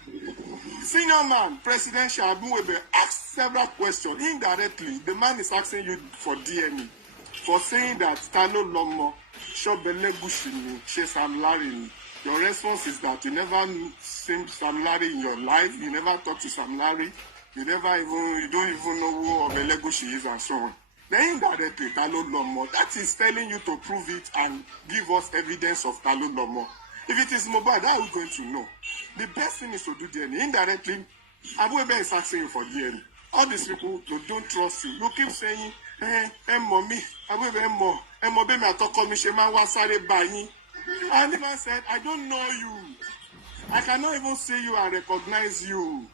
Senior man, President Shabuwebe, asked several questions. Indirectly, the man is asking you for DNA, for saying that Tano Lomo, Shobele Gushini, She Sam Larry. Your response is that you never seen Sam Larry in your life, you never talked to Sam Larry, you don't even know who Obele Gushi is and so on. Then indirectly, Talo Lomo, that is telling you to prove it and give us evidence of Talo Lomo. If it is Mohbad, how are we going to know? The best thing is to do DNA. Indirectly, Abuebe is asking you for DNA. All these people who don't trust you, you keep saying, mommy, Abuebe, mommy, I talk on me, Shema Wasare Bani. And the man said, I don't know you. I cannot even see you and recognize you.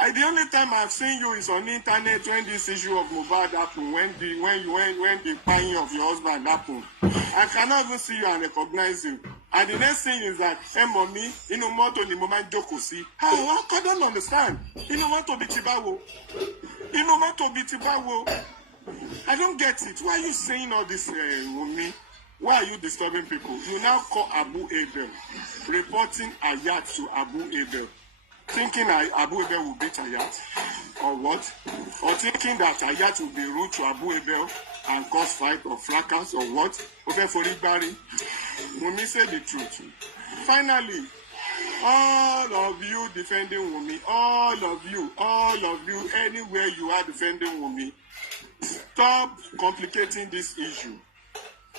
The only time I've seen you is on the internet when this issue of Mohbad happened, when the Kpai of your husband happened. I cannot even see you and recognize you. And the next thing is that, mommy, you know what on the moment Jokosi. I don't understand. You know what to be Tibawo. You know what to be Tibawo. I don't get it. Why are you saying all this, Wunmi? Why are you disturbing people? You now call Abu Abel, reporting Ayat to Abu Abel. Thinking Abu Abel will beat Ayat, or what? Or thinking that Ayat will be rude to Abu Abel and cause fight or fracas or what? Okay, for Igbari. Wunmi said the truth. Finally, all of you defending Wunmi, all of you, anywhere you are defending Wunmi, stop complicating this issue.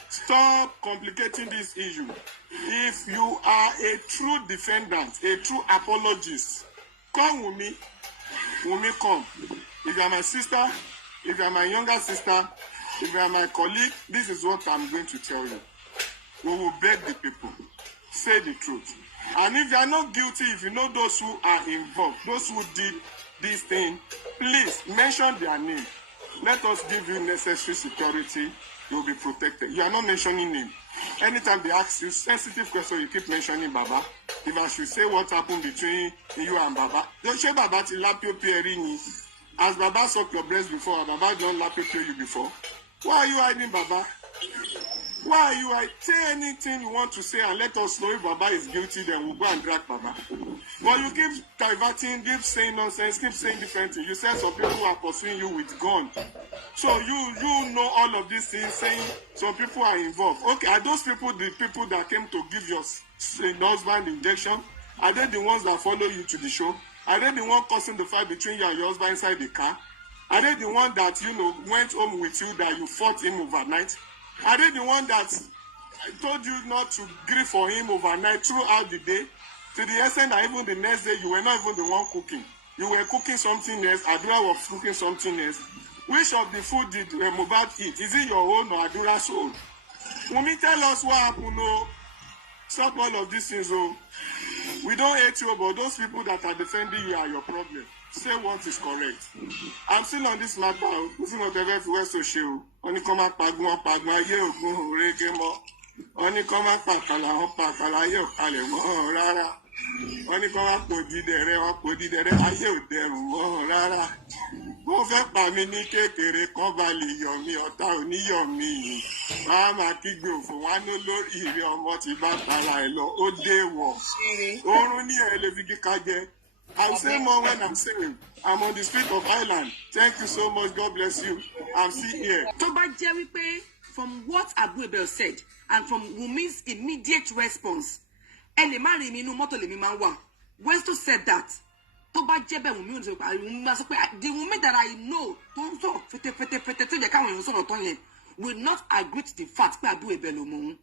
Stop complicating this issue. If you are a true defendant, a true apologist, come Wunmi. Wunmi, come. If you are my sister, if you are my younger sister, if you are my colleague, this is what I'm going to tell you. We will beg the people. Say the truth. And if you are not guilty, if you know those who are involved, those who did this thing, please mention their name. Let us give you necessary security. You will be protected. You are not mentioning name. Anytime they ask you sensitive question, you keep mentioning Baba. If I should say what happened between you and Baba, don't say Baba till lapio pierini. As Baba sucked your breast before, Baba don't lapio pier you before. Why are you hiding Baba? Why are you hiding? Say anything you want to say and let us know if Baba is guilty, then we'll go and drag Baba. But you keep diverting, keep saying nonsense, keep saying different things. You said some people are pursuing you with gun. So you know all of these things, saying some people are involved. Okay, are those people the people that came to give your husband injection? Are they the ones that follow you to the show? Are they the ones causing the fight between you and your husband inside the car? Are they the ones that, went home with you, that you fought him overnight? Are they the ones that told you not to grieve for him overnight throughout the day? To the extent that even the next day, you were not even the one cooking. You were cooking something else, Adura was cooking something else. Which of the food did Mohbad eat? Is it your own or Adura's own? Wunmi, tell us what happened, oh. Stop all of these things, oh. We don't hate you, but those people that are defending you are your problem. Say what is correct. I'm still on this matter. This is not the very Westo show. Only come out pagma ye ogun rege mo. Only come out pakala ye okale mo rara. wọ́n ní kọ́ wá pò dídẹ̀rẹ́ wá pò dídẹ̀rẹ́ ayé ò dẹrùn mọ́ rárá. Wọ́n fẹ́ pa mí ní kékeré kọ́ bá lè yọ̀ mí ọ̀tá ò ní yọ̀ mí yìí. Wọ́n á máa kígbe òfò wá ní lórí ìrẹ́ ọmọ tí bá para ẹ̀ lọ ó dé wọ̀. Oorun ní ẹ̀ lè fi kíka jẹ. I say more when I'm saying I'm on the street of Ireland. Thank you so much. God bless you. I'm still here. Tó bá jẹ́ wípé from what Abu Ebel said and from Wumi's immediate response, ẹ lè má rí mi inú mọ́tò lèmi máa ń wà. Westo said that. Tó bá jẹ́ bẹ́ẹ̀ Wumi ò ní sọ pé Wumi máa sọ pé the Wumi that I know tó ń sọ fetefetefete tó jẹ́ káwọn èèyàn sọ̀rọ̀ tán yẹn will not agree to the fact pé Abu Ebel ló mọ òun.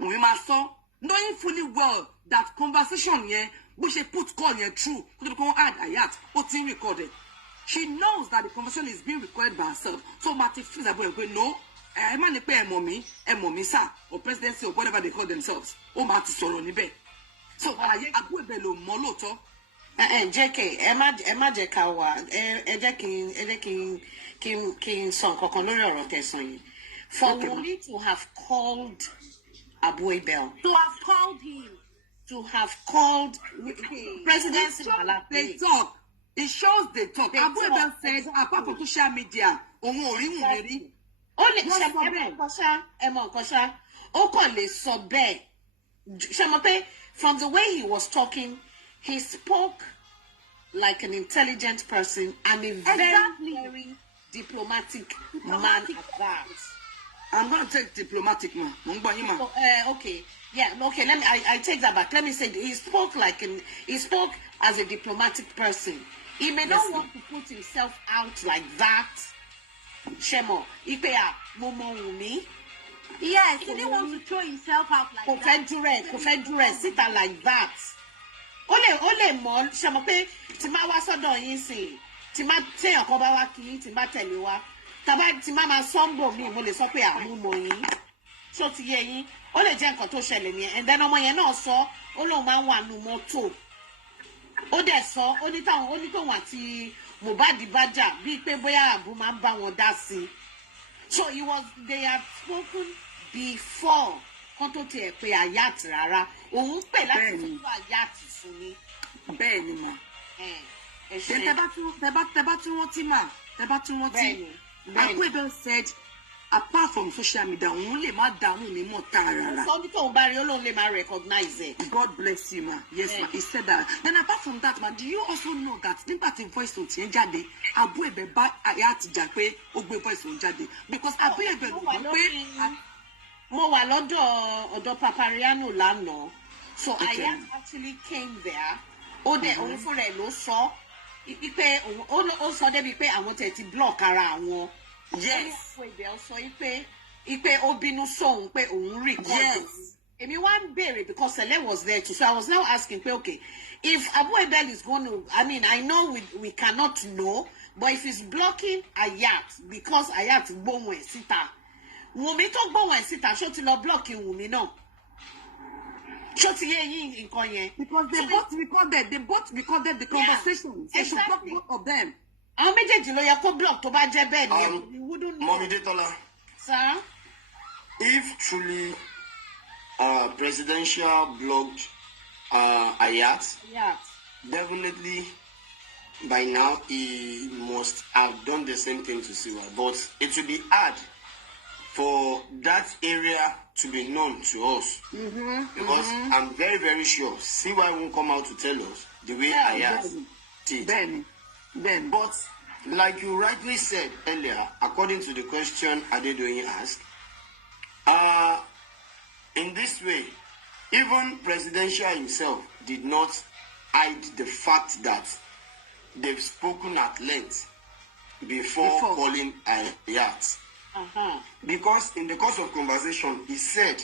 Wumi máa sọ knowing fully well that conversation yẹn bó ṣe put call yẹn through kó tó di pé wọ́n add Hayat ó ti ń record it. She knows that the conversation is being recorded by herself. So Marty feels Abu Ebel no ẹ má ní pé ẹ mọ̀ mí sir or presidency or whatever they call themselves ó máa ti sọ̀rọ̀ níbẹ̀. So Abu Ebel ló mọ̀ lóòótọ́. JK ẹ má jẹ́ ká wà ẹ jẹ́ kí n sọ nǹkan kan lórí ọ̀rọ̀ tẹ̀sán yìí. For Wunmi to have called Abu Ebel. To have called him. To have called presidency. They talk. It shows they talk. Abu Ebel said apart from social media òun ò rí Wunmi rí. Ó lè ṣe ẹmọ nǹkan ṣá ó kàn lè sọ bẹ́ẹ̀ ṣe mọ̀ pé from the way he was talking he spoke like an intelligent person and a very diplomatic man at that. I'm going to take diplomatic man. Okay. Yeah, okay, I take that back. Let me say he spoke as a diplomatic person. He may not want to put himself out like that. Shemo, Ipea, Momo Wunmi. Yes, he didn't want to throw himself out like that. Confederate, sit down like that. Ole mo, Shemo pe, tí má wá sọ́dọ̀ yín sìn, tí má téèyàn kan bá wá kí yín, tí má tẹ̀lé wá. Tí má máa sọ́ńbò mi, mo lè sọ pé àmúmọ̀ yín. Ṣó ti yé yín, ó lè jẹ́ nǹkan tó ṣẹlẹ̀ nìyẹn. And then ọmọ yẹn náà sọ, ó lóun máa ń wà nù mọ́tò. Ó dẹ̀ sọ, ó ní tóun àti Mohbad bá jà bíi pé bóyá àbú máa ń bá wọn dá sí i. So they had spoken before kán tó tiẹ̀ pé Hayat rárá. Òun pè láti fún Hayat fún ni. Bẹ́ẹ̀ ni mà. Tẹ́ bá tún rántí mà. Abu Ebel said apart from social media òun lè má dáhùn ní mọ̀ tààrà. Sọ́ni tóun bá rí olóhùn lè máa recognize it. God bless you ma. Yes ma, he said that. Then apart from that ma, do you also know that nígbà tí voice note yẹn jáde Abu Ebel bá Hayat jà pé ó gbé voice note jáde because Abu Ebel mọ̀ pé. Mo wà ọ̀dọ̀ Papariano lánàá. So Hayat actually came there. Ó dẹ̀ òun fúnra ẹ̀ ló sọ pé ó sọ débi pé àwọn tẹ̀ ti block ara àwọn. Yes. Ó sọ pé ó bínú sóhun pé òun record. Yes. Èmi wá ń béèrè because Sele was there too. So I was now asking pé okay, if Abu Ebel is going to, I mean, I know we cannot know, but if he's blocking Hayat because Hayat gbóhùn ẹ̀ síta. Wunmi tó gbóhùn ẹ̀ síta ṣó ti lọ blocking Wunmi náà. Ṣó ti yé yín nǹkan yẹn. Because they both recorded the conversation. Yeah, exactly. They should block both of them. Àwọn méjèèjì ló yẹ kó block tó bá jẹ́ bẹ́ẹ̀ ni. Mommy Detola. Sir? If truly presidential blocked Hayat, definitely by now he must have done the same thing to Siwa. But it will be hard for that area to be known to us. Because I'm very, very sure Siwa won't come out to tell us the way Hayat did. Then. But like you rightly said earlier, according to the question Adedoyin asked, in this way, even presidential himself did not hide the fact that they've spoken at length before calling Hayat. Because in the course of conversation, he said,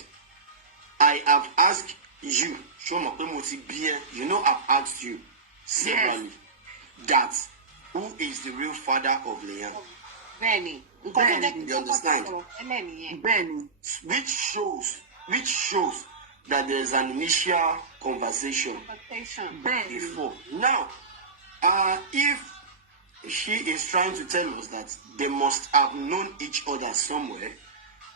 I have asked you, you know I've asked you severally that who is the real father of Leon? Benny. You understand? Benny. Which shows that there's an initial conversation before. Now, if she is trying to tell us that they must have known each other somewhere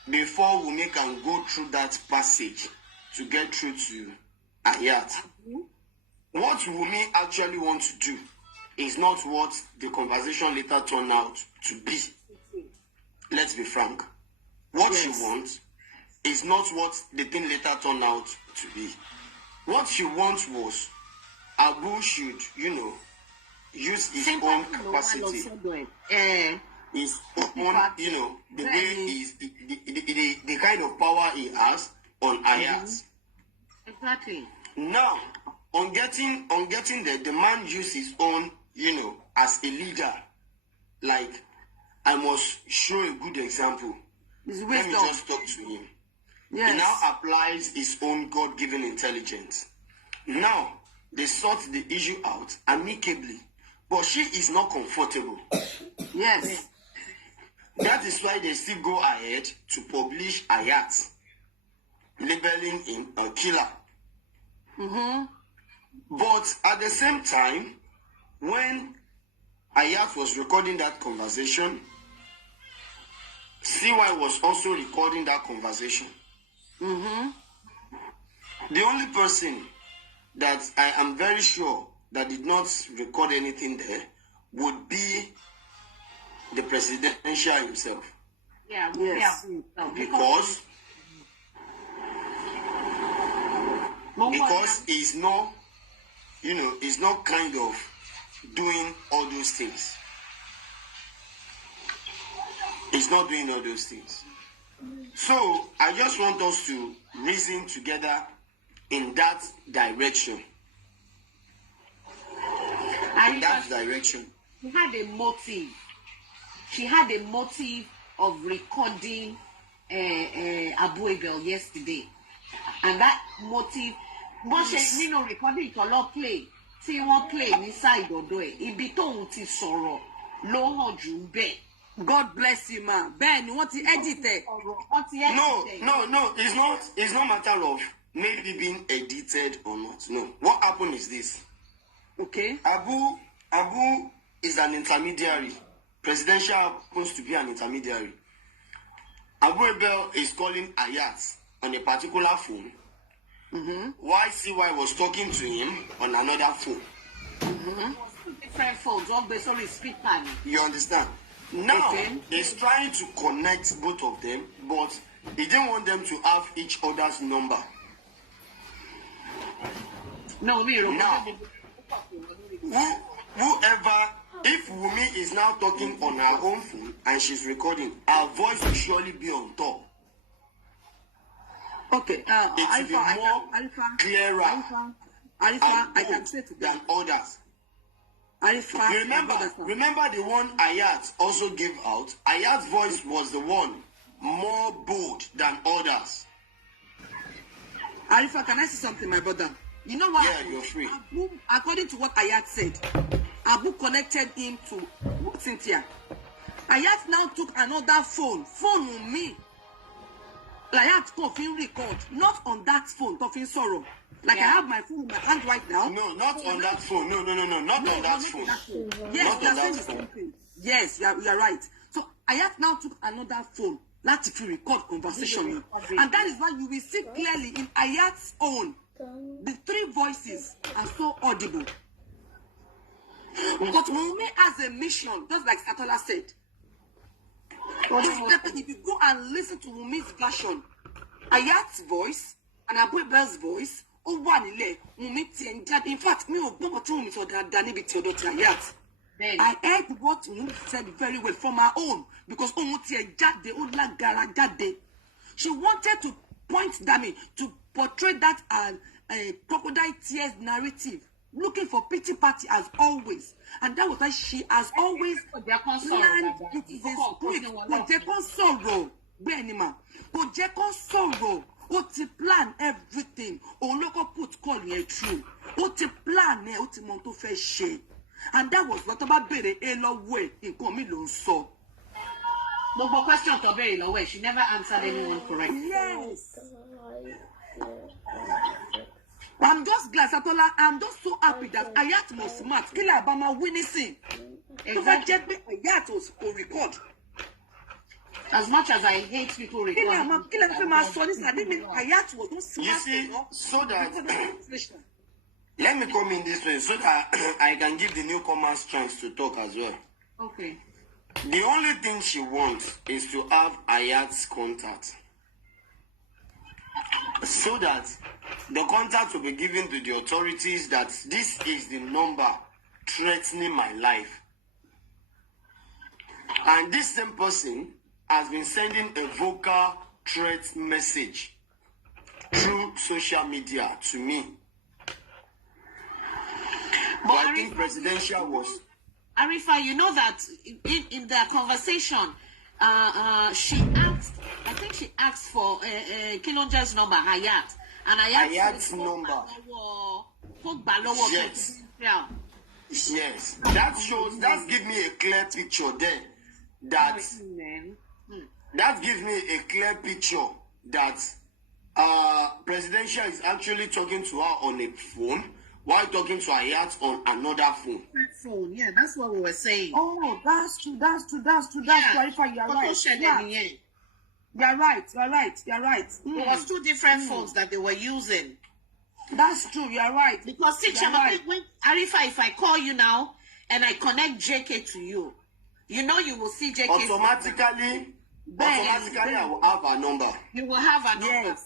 before Wunmi can go through that passage to get through to Hayat, what Wumi actually wants to do is not what the conversation later turned out to be. Let's be frank. What she wants is not what the thing later turned out to be. What she wants was Abu should, use his own capacity. His own, the way he's, the kind of power he has on Ayat. Exactly. Now, on getting there, the man used his own, as a leader. Like, I must show a good example. Let me just talk to him. Yes. He now applies his own God-given intelligence. Now, they sort the issue out amicably, but she is not comfortable. Yes. That is why they still go ahead to publish Ayat, labeling him a killer. But at the same time, when Ayat was recording that conversation, CY was also recording that conversation. The only person that I am very sure that did not record anything there would be the presidential himself. Yeah. Yes. Because he's not, he's not kind of doing all those things. He's not doing all those things. So I just want us to reason together in that direction. In that direction. She had a motive. She had a motive of recording Abu Abel yesterday. And that motive, bó ṣe nínú recording tó lọ play, tí wọ́n play ní side ọ̀dọ̀ ẹ̀, ibi tóun ti sọ̀rọ̀ ló hàn jù ń bẹ̀. God bless you, ma. Ben, what the edited? No, it's not matter of maybe being edited or not. No. What happened is this. Okay. Abu is an intermediary. Presidential happens to be an intermediary. Abu Abel is calling Ayat on a particular phone. While CY was talking to him on another phone. Different phones, all based on his speaker. You understand? Now, he's trying to connect both of them, but he didn't want them to have each other's number. No, Now, whoever, if Wumi is now talking on her own phone and she's recording, her voice will surely be on top. Okay. It will be more clearer Arifa, I can say to than others. Arifa, Remember the one Ayat also gave out? Ayat's voice was the one more bold than others. Arifa, can I say something, my brother? You know what? Yeah, you're free. Abu, according to what Ayat said, Abu connected him to Cynthia. Ayat now took another phone with me. Ayat talking record, not on that phone, talking sorrow. Like I have my phone in my hand right now. No, not on that phone. No, not on that phone. Yes, not you are on saying that the same phone. thing. Yes, you are right. So Ayat now took another phone. Láti fi record conversation. And that is why you will see clearly in Ayat's own. The three voices are so audible. But Wunmi has a mission, just like Satola said. If you go and listen to Wunmi's version, Ayat's voice and Abu Abel's voice, in fact, me I heard what Wunmi said very well from her own, because she wanted to point me to portray that as a crocodile tears narrative, looking for pity party as always, and that was why she has always planned it is a script. Ó ti plan everything. Òun ló kọ́ put call yẹn through. Ó ti plan ẹ̀, ó ti mọ ohun tó fẹ́ ṣe. And that was what about bèrè lọ́wọ́ ẹ̀, nǹkan mi ló ń sọ. Gbogbo question tó béèrè lọ́wọ́ ẹ̀, she never answered anyone correct. Yes. I'm just glad, Satola. I'm just so happy that Ayat was smart. Kí la bá máa wí nísìn. Tó bá jẹ́ pé Ayat was to record. As much as I hate people recording. I didn't mean Ayat was not smart. You see, so that Let me come in this way so that I can give the newcomers chance to talk as well. Okay. The only thing she wants is to have Ayat's contact, so that the contact will be given to the authorities that this is the number threatening my life. And this same person has been sending a vocal threat message through social media to me. But I think presidential was... Arifa, you know that in their conversation, she asked, I think she asked for Kilonja's number, Hayat. And Hayat's number. Yes. Yeah. Yes. That shows, that gives me a clear picture there. That gives me a clear picture that presidential is actually talking to her on a phone while talking to Hayat on another phone. Yeah, that's what we were saying. Oh, that's true. Yeah. Clarify, you're right. You're right. It was two different phones that they were using. That's true, you're right. Because see, when Arifa, if I call you now and I connect JK to you, you know you will see JK. Automatically, I will have a number. You will have a number.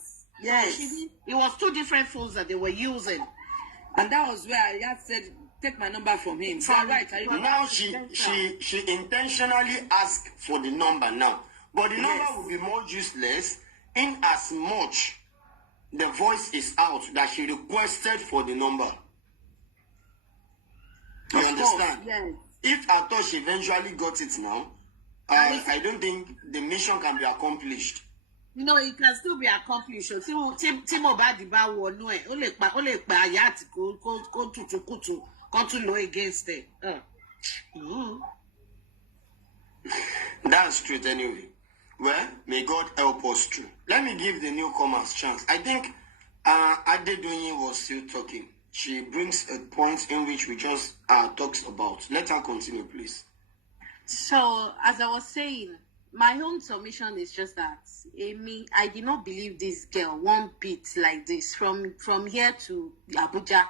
Yes. It was two different phones that they were using. And that was where I had said, take my number from him. So right. Now she intentionally asked for the number now. But the number will be more useless in as much the voice is out that she requested for the number. You understand? Yes. If I thought she eventually got it now, I don't think the mission can be accomplished. You know, it can still be accomplished. So, Mohbad bá wọnú ẹ̀, ó lè pa Hayat kó tutù kùtù kó tún lọ against it. That's truth anyway. Well, may God help us through. Let me give the newcomers chance. I think Adedoyin was still talking. She brings a point in which we just talked about. Let her continue, please. So, as I was saying, my own submission is just that, Amy, I did not believe this girl one bit like this from here to Abuja,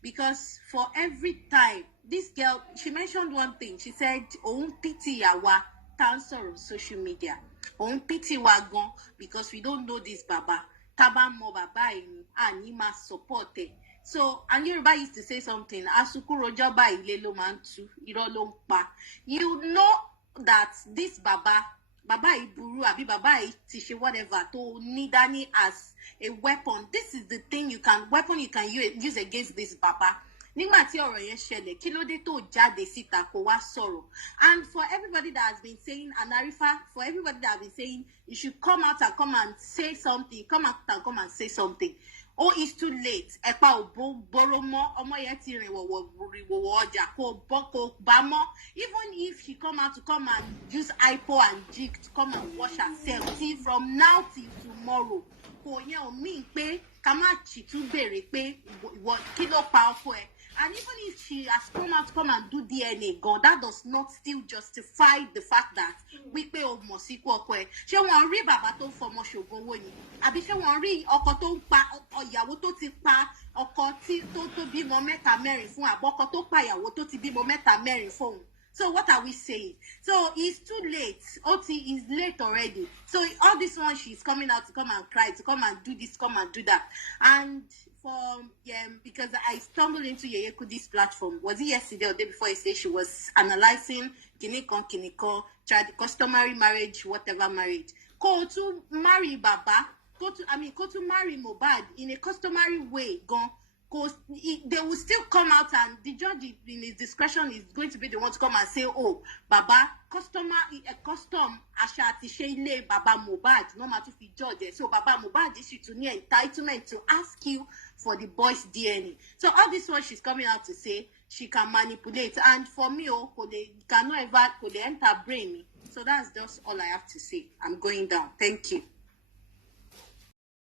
because for every time this girl, she mentioned one thing. She said, "Oun pity yawa answer on social media. Oun pity wagon because we don't know this Baba. Taba mo Baba and ma support it." So, and Yoruba used to say something, "Asukuro joba ile lo mantu, iro lo npa." You know that this Baba Iburu, Abi Baba Tishi, whatever, to Nidani as a weapon. This is the thing you can use against this Baba. Nígbà tí ọ̀rọ̀ yẹn ṣẹlẹ̀, kí ló dé tó jáde síta kó wá sọ̀rọ̀? And for everybody that has been saying, and Arifa, for everybody that has been saying, you should come out and come and say something. Oh, it's too late. Ẹ̀pà ò borrow mọ́, ọmọ yẹn ti rìn wọ̀wọ̀ ọjà kò bá mọ́. Even if she come out to come and use hypo and jig to come and wash herself, see, from now till tomorrow, kò yẹn ò mean pé ká má ṣì tún béèrè pé kí ló pa ọkọ ẹ̀. And even if she has come out to come and do DNA, God, that does not still justify the fact that we pay o mọ̀ sí ọkọ ẹ̀. Ṣé wọ́n rí bàbá tó fọmọ ṣògo owó ni? Àbí ṣé wọ́n rí ọkọ tó ń pa ìyàwó tó ti pa ọkọ tó bímọ mẹ́ta mẹ́rin fún, àbọ́kọ tó pa ìyàwó tó ti bímọ mẹ́ta mẹ́rin fóun? So what are we saying? So it's too late. OT is late already. So all this one, she's coming out to come and cry, to come and do this, come and do that. And because I stumbled into Yeye Kudi's platform. Was it yesterday or the day before? He said she was analyzing Kiniko, customary marriage, whatever marriage. Go to marry Baba. Go to marry Mohbad in a customary way. They will still come out, and the judge in his discretion is going to be the one to come and say, "Oh, Baba, custom àṣà àti ṣe ilé Baba Mohbad, no matter if you judge it. So Baba Mohbad is to need entitlement to ask you for the boy's DNA." So all this one she's coming out to say she can manipulate, and for me, cannot ever enter brain me. So that's just all I have to say. I'm going down. Thank you.